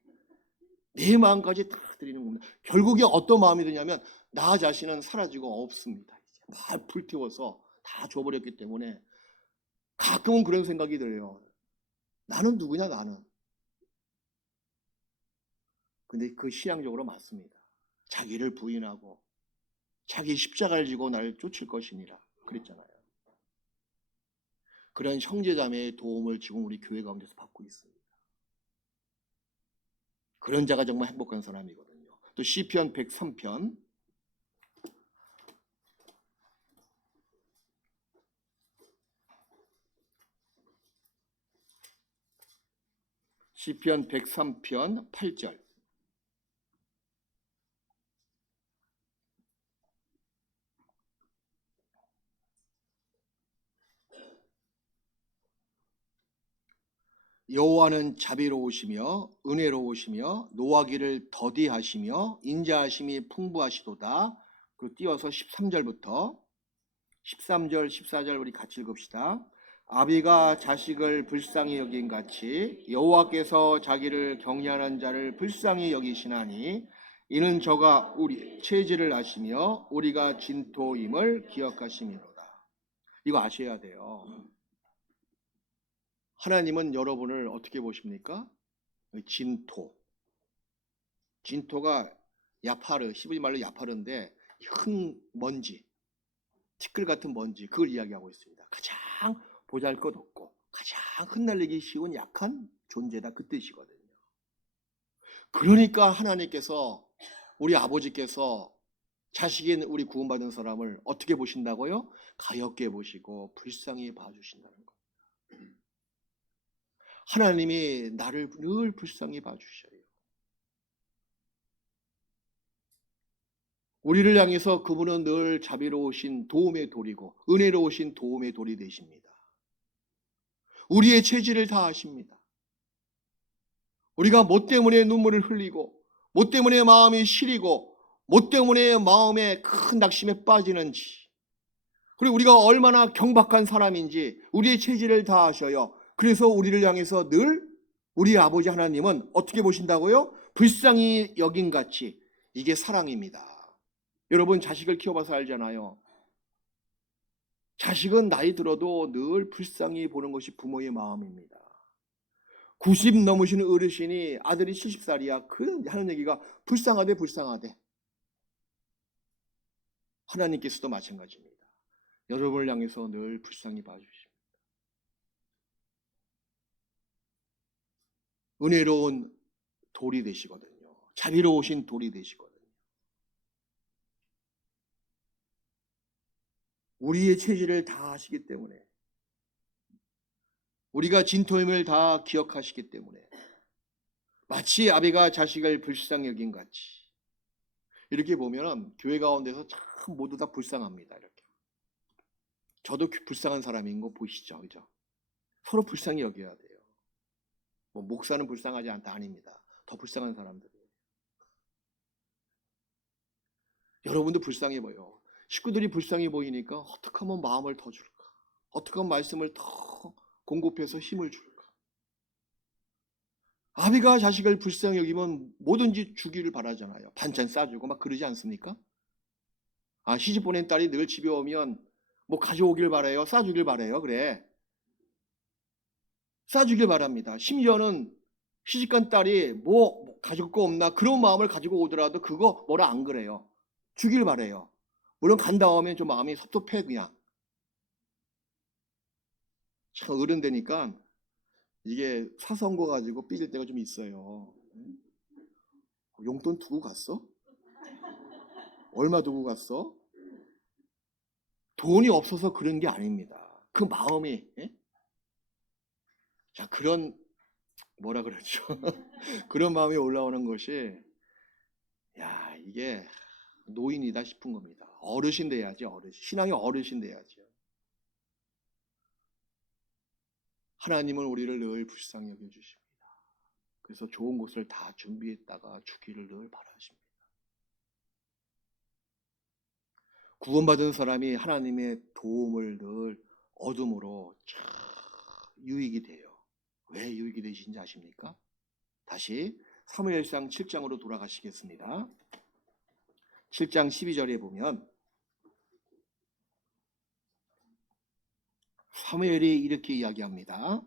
내 마음까지 다 드리는 겁니다. 결국에 어떤 마음이 드냐면 나 자신은 사라지고 없습니다. 이제 막 불태워서 다 줘버렸기 때문에 가끔은 그런 생각이 들어요. 나는 누구냐 나는. 근데 그 신앙적으로 맞습니다. 자기를 부인하고 자기 십자가를 지고 나를 쫓을 것이니라 그랬잖아요. 그런 형제자매의 도움을 지금 우리 교회 가운데서 받고 있습니다. 그런 자가 정말 행복한 사람이거든요. 또 시편 103편 시편 103편 8절. 여호와는 자비로우시며 은혜로우시며 노하기를 더디하시며 인자하심이 풍부하시도다. 그리고 띄어서 13절부터 13절 14절 우리 같이 읽읍시다. 아비가 자식을 불쌍히 여긴 같이 여호와께서 자기를 경외하는 자를 불쌍히 여기시나니 이는 저가 우리 체질을 아시며 우리가 진토임을 기억하심이로다. 이거 아셔야 돼요. 하나님은 여러분을 어떻게 보십니까? 진토가 야파르, 히브리 말로 야파르인데 큰 먼지, 티끌 같은 먼지, 그걸 이야기하고 있습니다. 가장 보잘것없고 가장 흩날리기 쉬운 약한 존재다, 그 뜻이거든요. 그러니까 하나님께서, 우리 아버지께서 자식인 우리 구원받은 사람을 어떻게 보신다고요? 가엾게 보시고 불쌍히 봐주신다는 거예요. 하나님이 나를 늘 불쌍히 봐주셔요. 우리를 향해서 그분은 늘 자비로우신 도움의 돌이고 은혜로우신 도움의 돌이 되십니다. 우리의 체질을 다 아십니다. 우리가 뭐 때문에 눈물을 흘리고 뭐 때문에 마음이 시리고 뭐 때문에 마음에 큰 낙심에 빠지는지, 그리고 우리가 얼마나 경박한 사람인지 우리의 체질을 다 아셔요. 그래서 우리를 향해서 늘 우리 아버지 하나님은 어떻게 보신다고요? 불쌍히 여긴같이. 이게 사랑입니다. 여러분 자식을 키워봐서 알잖아요. 자식은 나이 들어도 늘 불쌍히 보는 것이 부모의 마음입니다. 90 넘으신 어르신이 아들이 70살이야. 그 하는 얘기가 불쌍하대. 하나님께서도 마찬가지입니다. 여러분을 향해서 늘 불쌍히 봐주십니다. 은혜로운 돌이 되시거든요. 자비로우신 돌이 되시거든요. 우리의 체질을 다 아시기 때문에, 우리가 진토임을 다 기억하시기 때문에, 마치 아비가 자식을 불쌍히 여긴 같이, 이렇게 보면 교회 가운데서 참 모두 다 불쌍합니다. 이렇게. 저도 불쌍한 사람인 거 보이시죠? 그죠? 서로 불쌍히 여겨야 돼요. 뭐 목사는 불쌍하지 않다 아닙니다. 더 불쌍한 사람들이에요. 여러분도 불쌍해 보여. 식구들이 불쌍해 보이니까 어떻게 하면 마음을 더 줄까? 어떻게 하면 말씀을 더 공급해서 힘을 줄까? 아비가 자식을 불쌍히 여기면 뭐든지 주기를 바라잖아요. 반찬 싸주고 막 그러지 않습니까? 시집 보낸 딸이 늘 집에 오면 뭐 가져오길 바라요? 싸주길 바라요? 그래. 싸주길 바랍니다. 심지어는 시집간 딸이 뭐 가질 거 없나 그런 마음을 가지고 오더라도 그거 뭐라 안 그래요. 주길 바래요. 물론 간 다음에 좀 마음이 섭섭해 그냥. 참 어른 되니까 이게 사소한 거 가지고 삐질 때가 좀 있어요. 용돈 두고 갔어? 얼마 두고 갔어? 돈이 없어서 그런 게 아닙니다. 그 마음이, 예? 자, 그런, 뭐라 그러죠? 그런 마음이 올라오는 것이, 야, 이게 노인이다 싶은 겁니다. 어르신 돼야지, 어르신. 신앙의 어르신 돼야죠. 하나님은 우리를 늘 불쌍히 여겨주십니다. 그래서 좋은 것을 다 준비했다가 주기를 늘 바라십니다. 구원받은 사람이 하나님의 도움을 늘 얻음으로 참 유익이 돼요. 왜 유익이 되신지 아십니까? 다시 사무엘상 7장으로 돌아가시겠습니다. 7장 12절에 보면 사무엘이 이렇게 이야기합니다.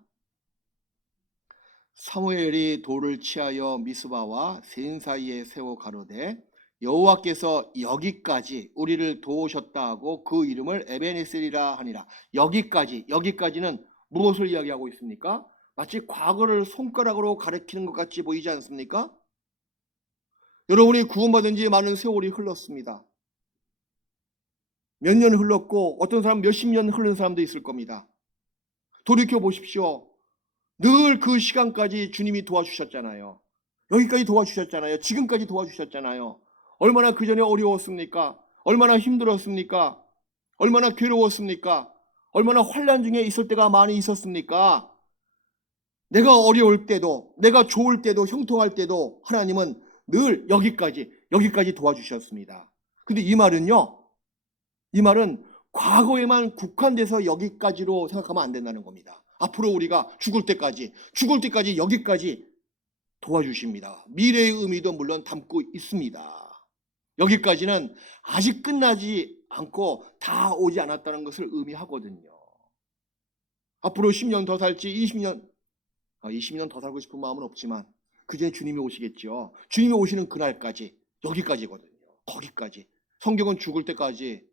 사무엘이 돌을 취하여 미스바와 센 사이에 세워 가로되 여호와께서 여기까지 우리를 도우셨다 하고 그 이름을 에베네셀이라 하니라. 여기까지는 무엇을 이야기하고 있습니까? 마치 과거를 손가락으로 가리키는 것 같이 보이지 않습니까? 여러분이 구원받은 지 많은 세월이 흘렀습니다. 몇 년 흘렀고 어떤 사람 몇십 년 흐른 사람도 있을 겁니다. 돌이켜 보십시오. 늘 그 시간까지 주님이 도와주셨잖아요. 여기까지 도와주셨잖아요. 지금까지 도와주셨잖아요. 얼마나 그 전에 어려웠습니까? 얼마나 힘들었습니까? 얼마나 괴로웠습니까? 얼마나 환난 중에 있을 때가 많이 있었습니까? 내가 어려울 때도, 내가 좋을 때도, 형통할 때도 하나님은 늘 여기까지 도와주셨습니다. 근데 이 말은요, 이 말은 과거에만 국한돼서 여기까지로 생각하면 안 된다는 겁니다. 앞으로 우리가 죽을 때까지 여기까지 도와주십니다. 미래의 의미도 물론 담고 있습니다. 여기까지는 아직 끝나지 않고 다 오지 않았다는 것을 의미하거든요. 앞으로 10년 더 살지 20년 더 살고 싶은 마음은 없지만 그 전에 주님이 오시겠죠. 주님이 오시는 그날까지 여기까지거든요. 거기까지. 성경은 죽을 때까지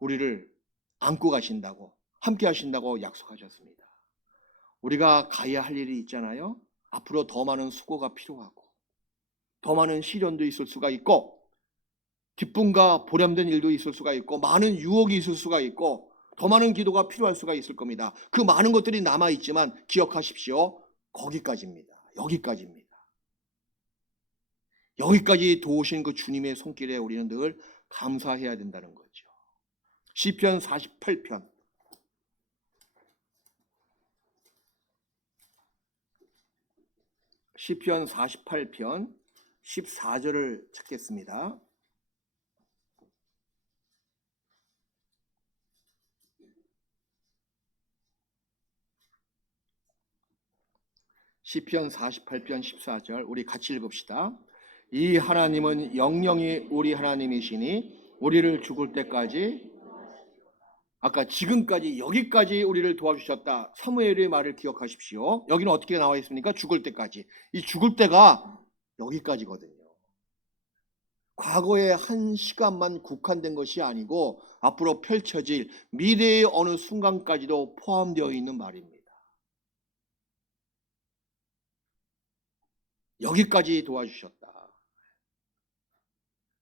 우리를 안고 가신다고, 함께 하신다고 약속하셨습니다. 우리가 가야 할 일이 있잖아요. 앞으로 더 많은 수고가 필요하고 더 많은 시련도 있을 수가 있고 기쁨과 보람된 일도 있을 수가 있고 많은 유혹이 있을 수가 있고 더 많은 기도가 필요할 수가 있을 겁니다. 그 많은 것들이 남아있지만 기억하십시오. 거기까지입니다. 여기까지 도우신 그 주님의 손길에 우리는 늘 감사해야 된다는 거죠. 시편 48편 14절을 찾겠습니다. 시편 48편 14절 우리 같이 읽읍시다. 이 하나님은 영영이 우리 하나님이시니 우리를 죽을 때까지 아까 지금까지 여기까지 우리를 도와주셨다. 사무엘의 말을 기억하십시오. 여기는 어떻게 나와 있습니까? 죽을 때까지. 이 죽을 때가 여기까지거든요. 과거의 한 시간만 국한된 것이 아니고 앞으로 펼쳐질 미래의 어느 순간까지도 포함되어 있는 말입니다. 여기까지 도와주셨다.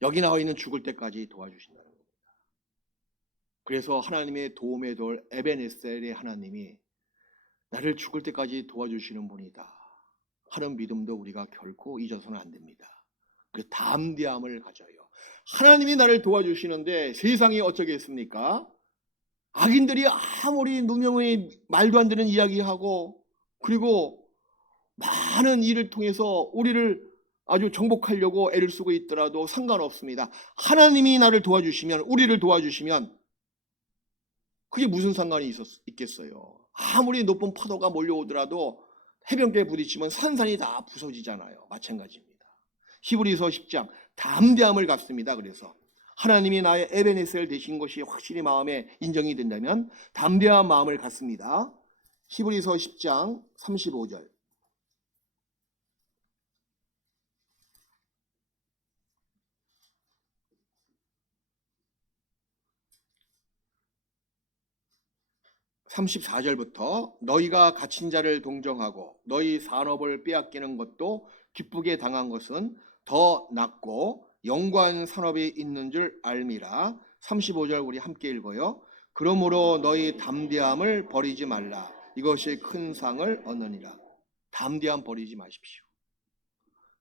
여기 나와 있는 죽을 때까지 도와주신다는 겁니다. 그래서 하나님의 도움의 돌 에베네셀의 하나님이 나를 죽을 때까지 도와주시는 분이다 하는 믿음도 우리가 결코 잊어서는 안 됩니다. 그 담대함을 가져요. 하나님이 나를 도와주시는데 세상이 어쩌겠습니까? 악인들이 아무리 누명의 말도 안 되는 이야기하고 그리고 많은 일을 통해서 우리를 아주 정복하려고 애를 쓰고 있더라도 상관없습니다. 하나님이 나를 도와주시면, 우리를 도와주시면 그게 무슨 상관이 있겠어요. 아무리 높은 파도가 몰려오더라도 해변가에 부딪히면 산산이 다 부서지잖아요. 마찬가지입니다. 히브리서 10장 담대함을 갖습니다. 그래서 하나님이 나의 에베네셀 되신 것이 확실히 마음에 인정이 된다면 담대한 마음을 갖습니다. 히브리서 10장 35절. (34절부터) 너희가 갇힌 자를 동정하고 너희 산업을 빼앗기는 것도 기쁘게 당한 것은 더 낫고 영구한 산업이 있는 줄 알미라. 35절 우리 함께 읽어요. 그러므로 너희 담대함을 버리지 말라. 이것이 큰 상을 얻느니라. 담대함 버리지 마십시오.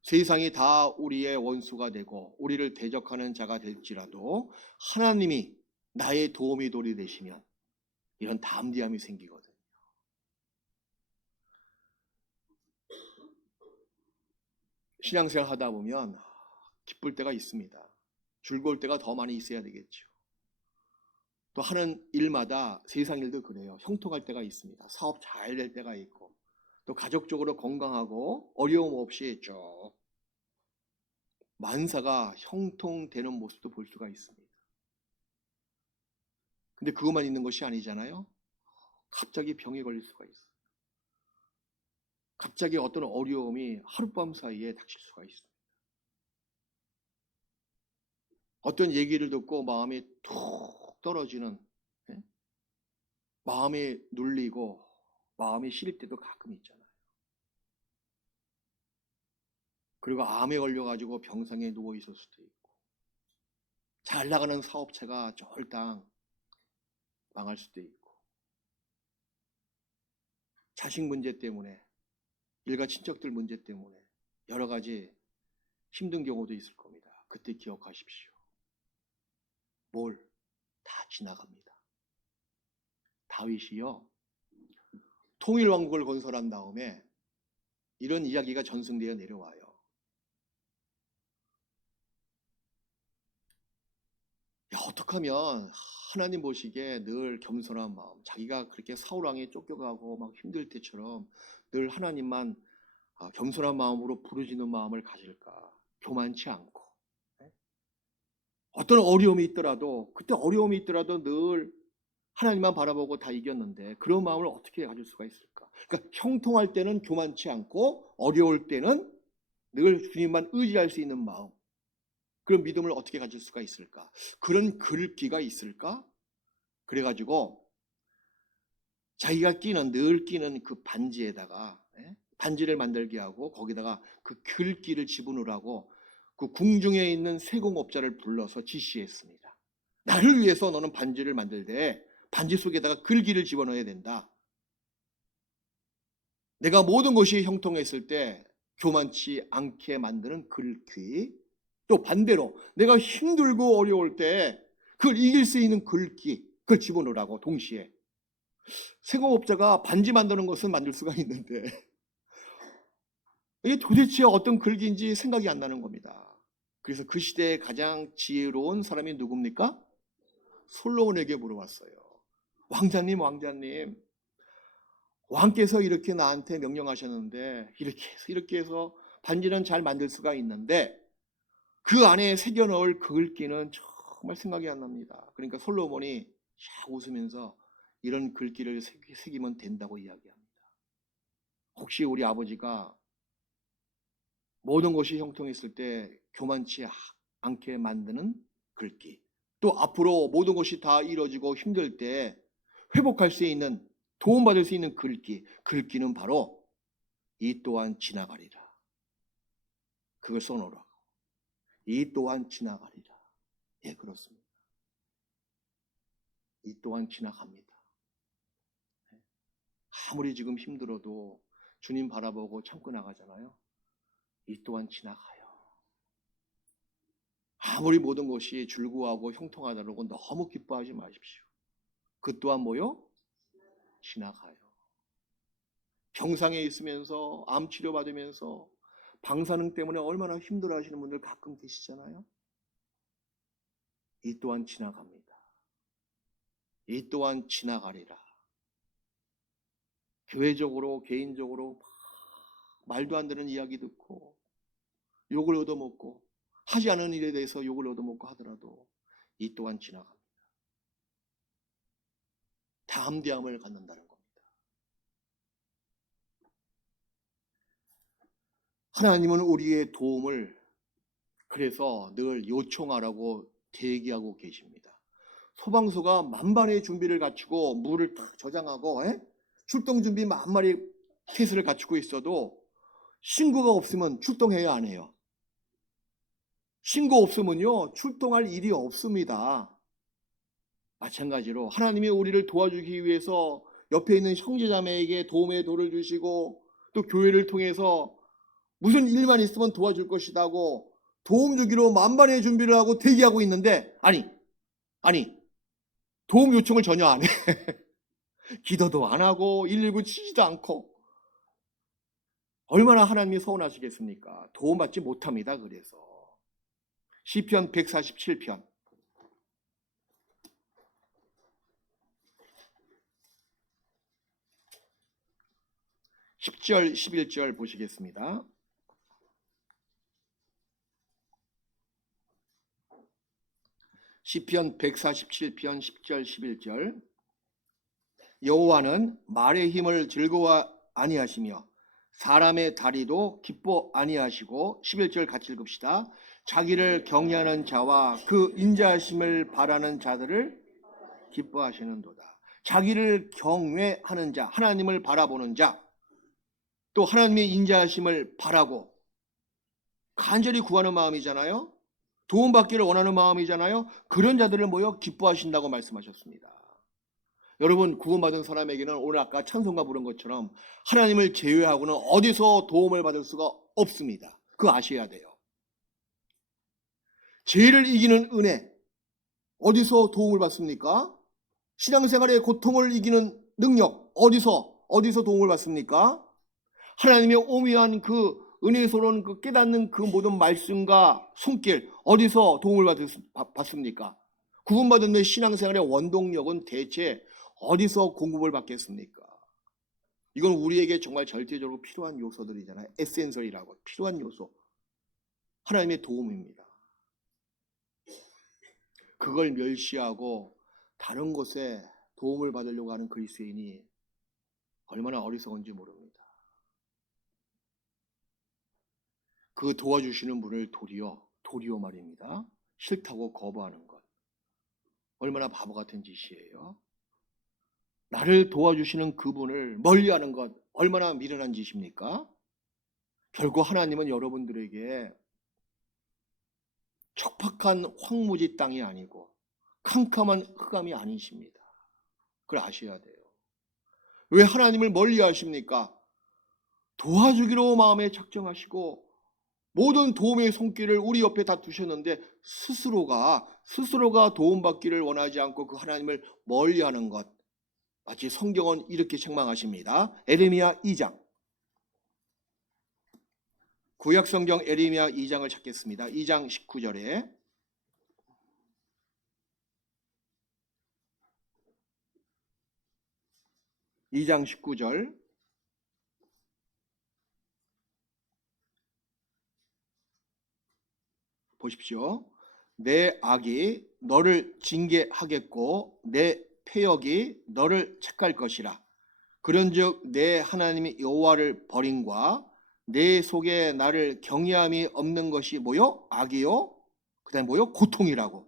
세상이 다 우리의 원수가 되고 우리를 대적하는 자가 될지라도 하나님이 나의 도움이 돌이 되시면 이런 담대함이 생기거든요. 신앙생활 하다 보면 기쁠 때가 있습니다. 즐거울 때가 더 많이 있어야 되겠죠. 또 하는 일마다 세상 일도 그래요. 형통할 때가 있습니다. 사업 잘 될 때가 있고 또 가족적으로 건강하고 어려움 없이 쭉 만사가 형통되는 모습도 볼 수가 있습니다. 근데 그것만 있는 것이 아니잖아요. 갑자기 병에 걸릴 수가 있어요. 갑자기 어떤 어려움이 하룻밤 사이에 닥칠 수가 있습니다. 어떤 얘기를 듣고 마음이 툭 떨어지는, 마음이 눌리고 마음이 시릴 때도 가끔 있잖아요. 그리고 암에 걸려가지고 병상에 누워 있을 수도 있고 잘 나가는 사업체가 쫄딱 망할 수도 있고 자식 문제 때문에 일가 친척들 문제 때문에 여러 가지 힘든 경우도 있을 겁니다. 그때 기억하십시오. 뭘? 다 지나갑니다. 다윗이요 통일왕국을 건설한 다음에 이런 이야기가 전승되어 내려와요. 야, 어떻게 하면 하나님 보시기에 늘 겸손한 마음, 자기가 그렇게 사울왕에 쫓겨가고 막 힘들 때처럼 늘 하나님만 겸손한 마음으로 부르짖는 마음을 가질까? 교만치 않고 어떤 어려움이 있더라도 그때 어려움이 있더라도 늘 하나님만 바라보고 다 이겼는데 그런 마음을 어떻게 가질 수가 있을까? 그러니까 형통할 때는 교만치 않고 어려울 때는 늘 주님만 의지할 수 있는 마음, 그런 믿음을 어떻게 가질 수가 있을까? 그런 글귀가 있을까? 그래가지고 자기가 늘 끼는 그 반지에다가 반지를 만들게 하고 거기다가 그 글귀를 집어넣으라고 그 궁중에 있는 세공업자를 불러서 지시했습니다. 나를 위해서 너는 반지를 만들되 반지 속에다가 글귀를 집어넣어야 된다. 내가 모든 것이 형통했을 때 교만치 않게 만드는 글귀, 또 반대로 내가 힘들고 어려울 때 그걸 이길 수 있는 글귀, 그걸 집어넣으라고. 동시에 세공업자가 반지 만드는 것은 만들 수가 있는데 이게 도대체 어떤 글귀인지 생각이 안 나는 겁니다. 그래서 그 시대에 가장 지혜로운 사람이 누굽니까? 솔로몬에게 물어봤어요. 왕자님, 왕께서 이렇게 나한테 명령하셨는데 이렇게 해서 반지는 잘 만들 수가 있는데 그 안에 새겨 넣을 글귀는 정말 생각이 안 납니다. 그러니까 솔로몬이 샥 웃으면서 이런 글귀를 새기면 된다고 이야기합니다. 혹시 우리 아버지가 모든 것이 형통했을 때 교만치 않게 만드는 글귀, 또 앞으로 모든 것이 다 이루어지고 힘들 때 회복할 수 있는, 도움받을 수 있는 글귀는 바로 이 또한 지나가리라. 그걸 써놓으라고. 이 또한 지나가리라. 예, 그렇습니다. 이 또한 지나갑니다. 아무리 지금 힘들어도 주님 바라보고 참고 나가잖아요. 이 또한 지나가요. 아무리 모든 것이 즐거워하고 형통하다고 너무 기뻐하지 마십시오. 그 또한 뭐요? 지나가요. 병상에 있으면서 암 치료 받으면서 방사능 때문에 얼마나 힘들어 하시는 분들 가끔 계시잖아요. 이 또한 지나갑니다. 이 또한 지나가리라. 교회적으로 개인적으로 말도 안 되는 이야기 듣고 욕을 얻어먹고 하지 않은 일에 대해서 욕을 얻어먹고 하더라도 이 또한 지나갑니다. 담대함을 갖는다는 겁니다. 하나님은 우리의 도움을 그래서 늘 요청하라고 대기하고 계십니다. 소방서가 만반의 준비를 갖추고 물을 딱 저장하고 출동 준비 만마리 태세를 갖추고 있어도 신고가 없으면 출동해야 안 해요. 신고 없으면요 출동할 일이 없습니다. 마찬가지로 하나님이 우리를 도와주기 위해서 옆에 있는 형제자매에게 도움의 도를 주시고 또 교회를 통해서 무슨 일만 있으면 도와줄 것이라고 도움 주기로 만반의 준비를 하고 대기하고 있는데 아니 도움 요청을 전혀 안 해. 기도도 안 하고 119 치지도 않고 얼마나 하나님이 서운하시겠습니까? 도움받지 못합니다. 그래서 시편 147편 10절 11절 보시겠습니다. 시편 147편 10절 11절 여호와는 말의 힘을 즐거워 아니하시며 사람의 다리도 기뻐 아니하시고 11절 같이 읽읍시다. 자기를 경외하는 자와 그 인자하심을 바라는 자들을 기뻐하시는도다. 자기를 경외하는 자, 하나님을 바라보는 자, 또 하나님의 인자하심을 바라고 간절히 구하는 마음이잖아요. 도움받기를 원하는 마음이잖아요. 그런 자들을 모여 기뻐하신다고 말씀하셨습니다. 여러분 구원받은 사람에게는 오늘 아까 찬송가 부른 것처럼 하나님을 제외하고는 어디서 도움을 받을 수가 없습니다. 그거 아셔야 돼요. 죄를 이기는 은혜 어디서 도움을 받습니까? 신앙생활의 고통을 이기는 능력 어디서 도움을 받습니까? 하나님의 오묘한 그 은혜스러운 그 깨닫는 그 모든 말씀과 손길 어디서 도움을 받습니까? 구원받은 내 신앙생활의 원동력은 대체 어디서 공급을 받겠습니까? 이건 우리에게 정말 절대적으로 필요한 요소들이잖아요. 에센셜이라고 필요한 요소. 하나님의 도움입니다. 그걸 멸시하고 다른 곳에 도움을 받으려고 하는 그리스도인이 얼마나 어리석은지 모릅니다. 그 도와주시는 분을 도리어 말입니다. 싫다고 거부하는 것. 얼마나 바보 같은 짓이에요. 나를 도와주시는 그분을 멀리하는 것 얼마나 미련한 짓입니까? 결국 하나님은 여러분들에게 척박한 황무지 땅이 아니고 캄캄한 흑암이 아니십니다. 그걸 아셔야 돼요. 왜 하나님을 멀리하십니까? 도와주기로 마음에 작정하시고 모든 도움의 손길을 우리 옆에 다 두셨는데 스스로가 도움받기를 원하지 않고 그 하나님을 멀리하는 것. 마치 성경은 이렇게 책망하십니다. 에레미야 2장. 구약성경 에레미야 2장을 찾겠습니다. 2장 19절에 (2장 19절) 보십시오. 내 악이 너를 징계하겠고 내 패역이 너를 책할 것이라. 그런즉 내 하나님 여호와를 버림과 내 속에 나를 경외함이 없는 것이 뭐요? 악이요? 그 다음에 뭐요? 고통이라고.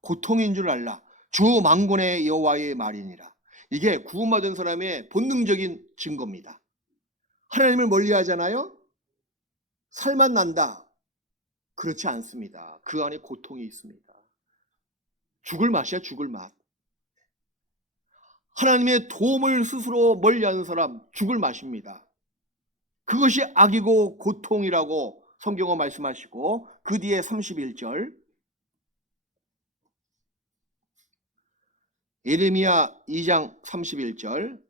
고통인 줄 알라. 주 만군의 여호와의 말이니라. 이게 구원받은 사람의 본능적인 증거입니다. 하나님을 멀리하잖아요. 살만 난다. 그렇지 않습니다. 그 안에 고통이 있습니다. 죽을 맛이야, 죽을 맛. 하나님의 도움을 스스로 멀리하는 사람 죽을 맛입니다. 그것이 악이고 고통이라고 성경은 말씀하시고, 그 뒤에 31절 예레미야 2장 31절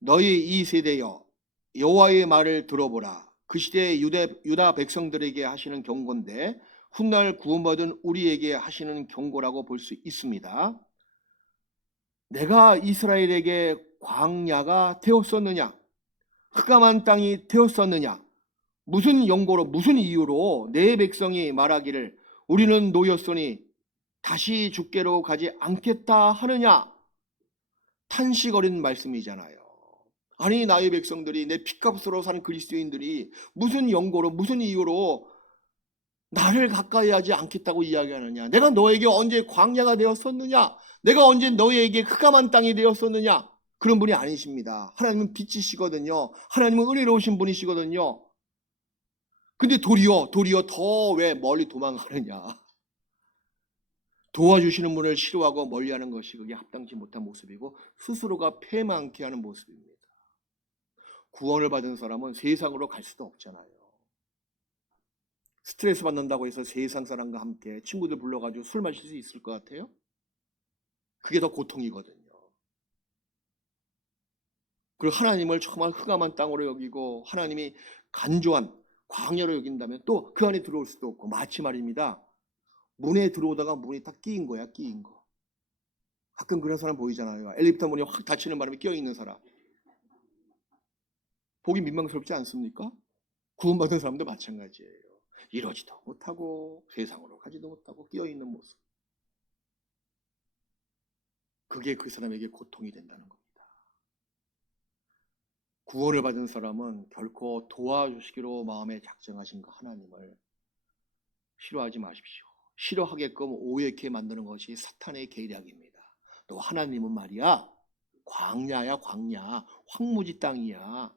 너희 이 세대여 여호와의 말을 들어보라. 그 시대에 유다 백성들에게 하시는 경고인데 훗날 구원받은 우리에게 하시는 경고라고 볼 수 있습니다. 내가 이스라엘에게 광야가 되었었느냐? 흑암한 땅이 되었었느냐? 무슨 연고로 무슨 이유로 내 백성이 말하기를 우리는 노였으니 다시 주께로 가지 않겠다 하느냐? 탄식 어린 말씀이잖아요. 아니, 나의 백성들이, 내 피값으로 사는 그리스도인들이 무슨 연고로 무슨 이유로 나를 가까이 하지 않겠다고 이야기하느냐? 내가 너에게 언제 광야가 되었었느냐? 내가 언제 너에게 흑암한 땅이 되었었느냐? 그런 분이 아니십니다. 하나님은 빛이시거든요. 하나님은 은혜로우신 분이시거든요. 근데 도리어 더 왜 멀리 도망가느냐? 도와주시는 분을 싫어하고 멀리하는 것이 그게 합당치 못한 모습이고 스스로가 패망케 하는 모습입니다. 구원을 받은 사람은 세상으로 갈 수도 없잖아요. 스트레스 받는다고 해서 세상 사람과 함께 친구들 불러가지고 술 마실 수 있을 것 같아요? 그게 더 고통이거든요. 그리고 하나님을 정말 흑암한 땅으로 여기고 하나님이 간조한 광야로 여긴다면 또 그 안에 들어올 수도 없고, 마치 말입니다. 문에 들어오다가 문이 딱 끼인 거야, 끼인 거. 가끔 그런 사람 보이잖아요. 엘리베이터 문이 확 닫히는 바람에 끼어있는 사람. 보기 민망스럽지 않습니까? 구원받은 사람도 마찬가지예요. 이러지도 못하고 세상으로 가지도 못하고 끼어있는 모습. 그게 그 사람에게 고통이 된다는 겁니다. 구원을 받은 사람은 결코 도와주시기로 마음에 작정하신 그 하나님을 싫어하지 마십시오. 싫어하게끔 오해케 만드는 것이 사탄의 계략입니다. 또 하나님은 말이야, 광야야, 광야, 황무지 땅이야.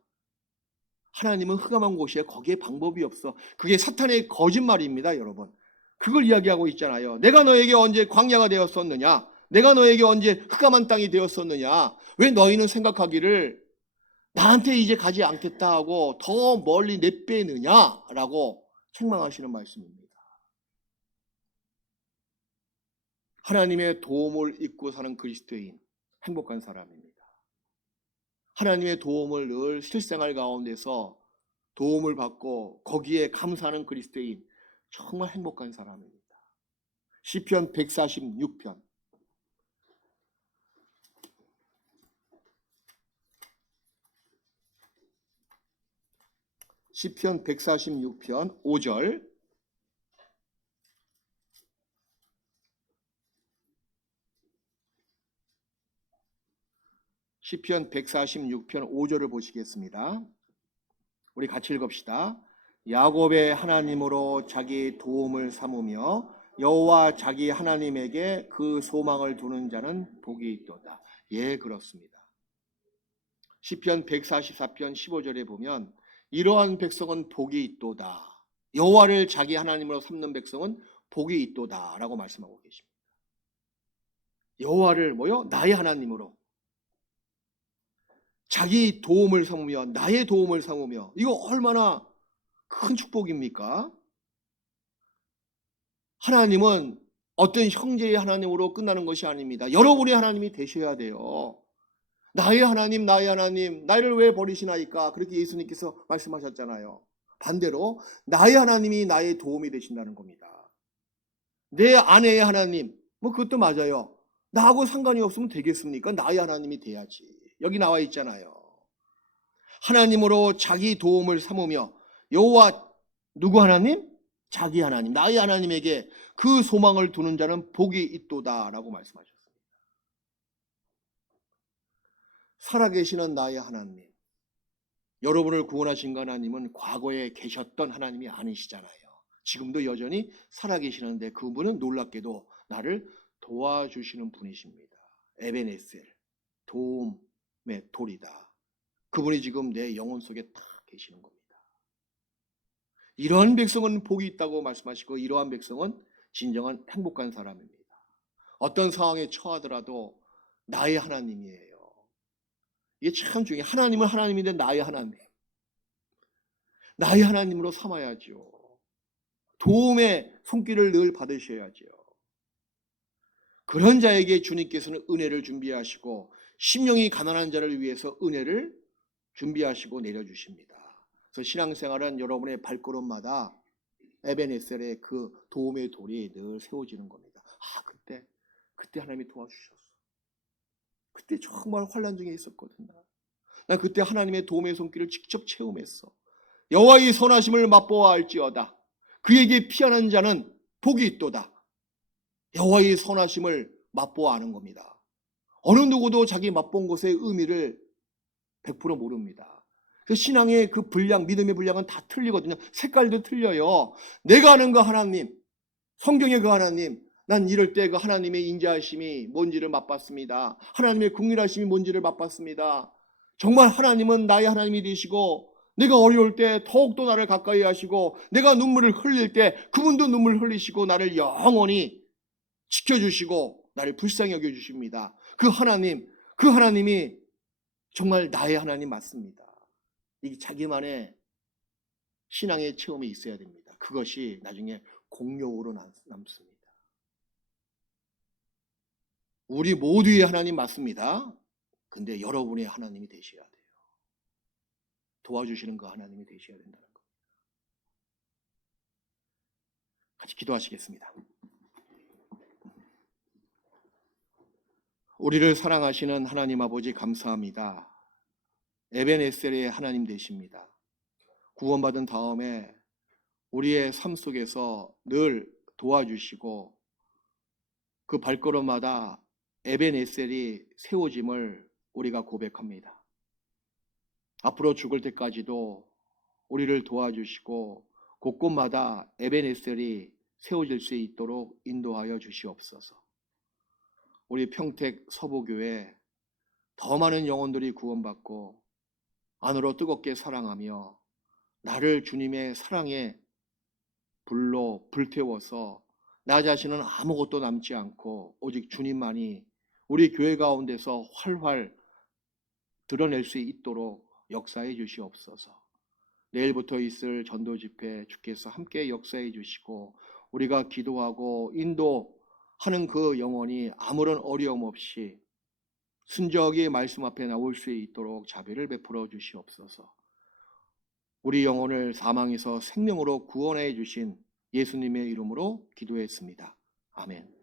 하나님은 흑암한 곳이야. 거기에 방법이 없어. 그게 사탄의 거짓말입니다, 여러분. 그걸 이야기하고 있잖아요. 내가 너에게 언제 광야가 되었었느냐? 내가 너에게 언제 흑암한 땅이 되었었느냐? 왜 너희는 생각하기를 나한테 이제 가지 않겠다 하고 더 멀리 내빼느냐라고 책망하시는 말씀입니다. 하나님의 도움을 잊고 사는 그리스도인, 행복한 사람입니다. 하나님의 도움을 늘 실생활 가운데서 도움을 받고 거기에 감사하는 그리스도인, 정말 행복한 사람입니다. 시편 146편 시편 146편 5절 시편 146편 5절을 보시겠습니다. 우리 같이 읽읍시다. 야곱의 하나님으로 자기 도움을 삼으며 여호와 자기 하나님에게 그 소망을 두는 자는 복이 있도다. 예, 그렇습니다. 시편 144편 15절에 보면 이러한 백성은 복이 있도다. 여호와를 자기 하나님으로 삼는 백성은 복이 있도다 라고 말씀하고 계십니다. 여호와를 뭐요? 나의 하나님으로, 자기 도움을 삼으며, 나의 도움을 삼으며, 이거 얼마나 큰 축복입니까? 하나님은 어떤 형제의 하나님으로 끝나는 것이 아닙니다. 여러분의 하나님이 되셔야 돼요. 나의 하나님, 나의 하나님, 나를 왜 버리시나이까? 그렇게 예수님께서 말씀하셨잖아요. 반대로 나의 하나님이 나의 도움이 되신다는 겁니다. 내 아내의 하나님, 뭐 그것도 맞아요. 나하고 상관이 없으면 되겠습니까? 나의 하나님이 돼야지. 여기 나와 있잖아요. 하나님으로 자기 도움을 삼으며 여호와, 누구 하나님? 자기 하나님, 나의 하나님에게 그 소망을 두는 자는 복이 있도다 라고 말씀하셨습니다. 살아계시는 나의 하나님, 여러분을 구원하신 하나님은 과거에 계셨던 하나님이 아니시잖아요. 지금도 여전히 살아계시는데 그분은 놀랍게도 나를 도와주시는 분이십니다. 에베네셀, 도움의 돌이다. 그분이 지금 내 영혼 속에 다 계시는 겁니다. 이러한 백성은 복이 있다고 말씀하시고, 이러한 백성은 진정한 행복한 사람입니다. 어떤 상황에 처하더라도 나의 하나님이에요. 이게 참 중요해요. 하나님은 하나님인데 나의 하나님. 나의 하나님으로 삼아야죠. 도움의 손길을 늘 받으셔야죠. 그런 자에게 주님께서는 은혜를 준비하시고 심령이 가난한 자를 위해서 은혜를 준비하시고 내려주십니다. 그래서 신앙생활은 여러분의 발걸음마다 에베네셀의 그 도움의 돌이 늘 세워지는 겁니다. 그때 하나님이 도와주셨어. 그때 정말 환난 중에 있었거든. 난 그때 하나님의 도움의 손길을 직접 체험했어. 여호와의 선하심을 맛보아 알지어다. 그에게 피하는 자는 복이 있도다. 여호와의 선하심을 맛보아 아는 겁니다. 어느 누구도 자기 맛본 것의 의미를 100% 모릅니다. 그 신앙의 그 분량, 믿음의 분량은 다 틀리거든요. 색깔도 틀려요. 내가 아는 그 하나님, 성경의 그 하나님, 난 이럴 때 그 하나님의 인자하심이 뭔지를 맛봤습니다. 하나님의 긍휼하심이 뭔지를 맛봤습니다. 정말 하나님은 나의 하나님이 되시고 내가 어려울 때 더욱더 나를 가까이 하시고 내가 눈물을 흘릴 때 그분도 눈물 흘리시고 나를 영원히 지켜주시고 나를 불쌍히 여겨주십니다. 그 하나님이 정말 나의 하나님 맞습니다. 이게 자기만의 신앙의 체험이 있어야 됩니다. 그것이 나중에 공력으로 남습니다. 우리 모두의 하나님 맞습니다. 근데 여러분의 하나님이 되셔야 돼요. 도와주시는 그 하나님이 되셔야 된다는 겁니다. 같이 기도하시겠습니다. 우리를 사랑하시는 하나님 아버지 감사합니다. 에벤에셀의 하나님 되십니다. 구원받은 다음에 우리의 삶 속에서 늘 도와주시고 그 발걸음마다 에벤에셀이 세워짐을 우리가 고백합니다. 앞으로 죽을 때까지도 우리를 도와주시고 곳곳마다 에벤에셀이 세워질 수 있도록 인도하여 주시옵소서. 우리 평택 서부교회 더 많은 영혼들이 구원받고 안으로 뜨겁게 사랑하며 나를 주님의 사랑의 불로 불태워서 나 자신은 아무것도 남지 않고 오직 주님만이 우리 교회 가운데서 활활 드러낼 수 있도록 역사해 주시옵소서. 내일부터 있을 전도 집회 주께서 함께 역사해 주시고 우리가 기도하고 인도하는 그 영혼이 아무런 어려움 없이 순적이 말씀 앞에 나올 수 있도록 자비를 베풀어 주시옵소서. 우리 영혼을 사망에서 생명으로 구원해 주신 예수님의 이름으로 기도했습니다. 아멘.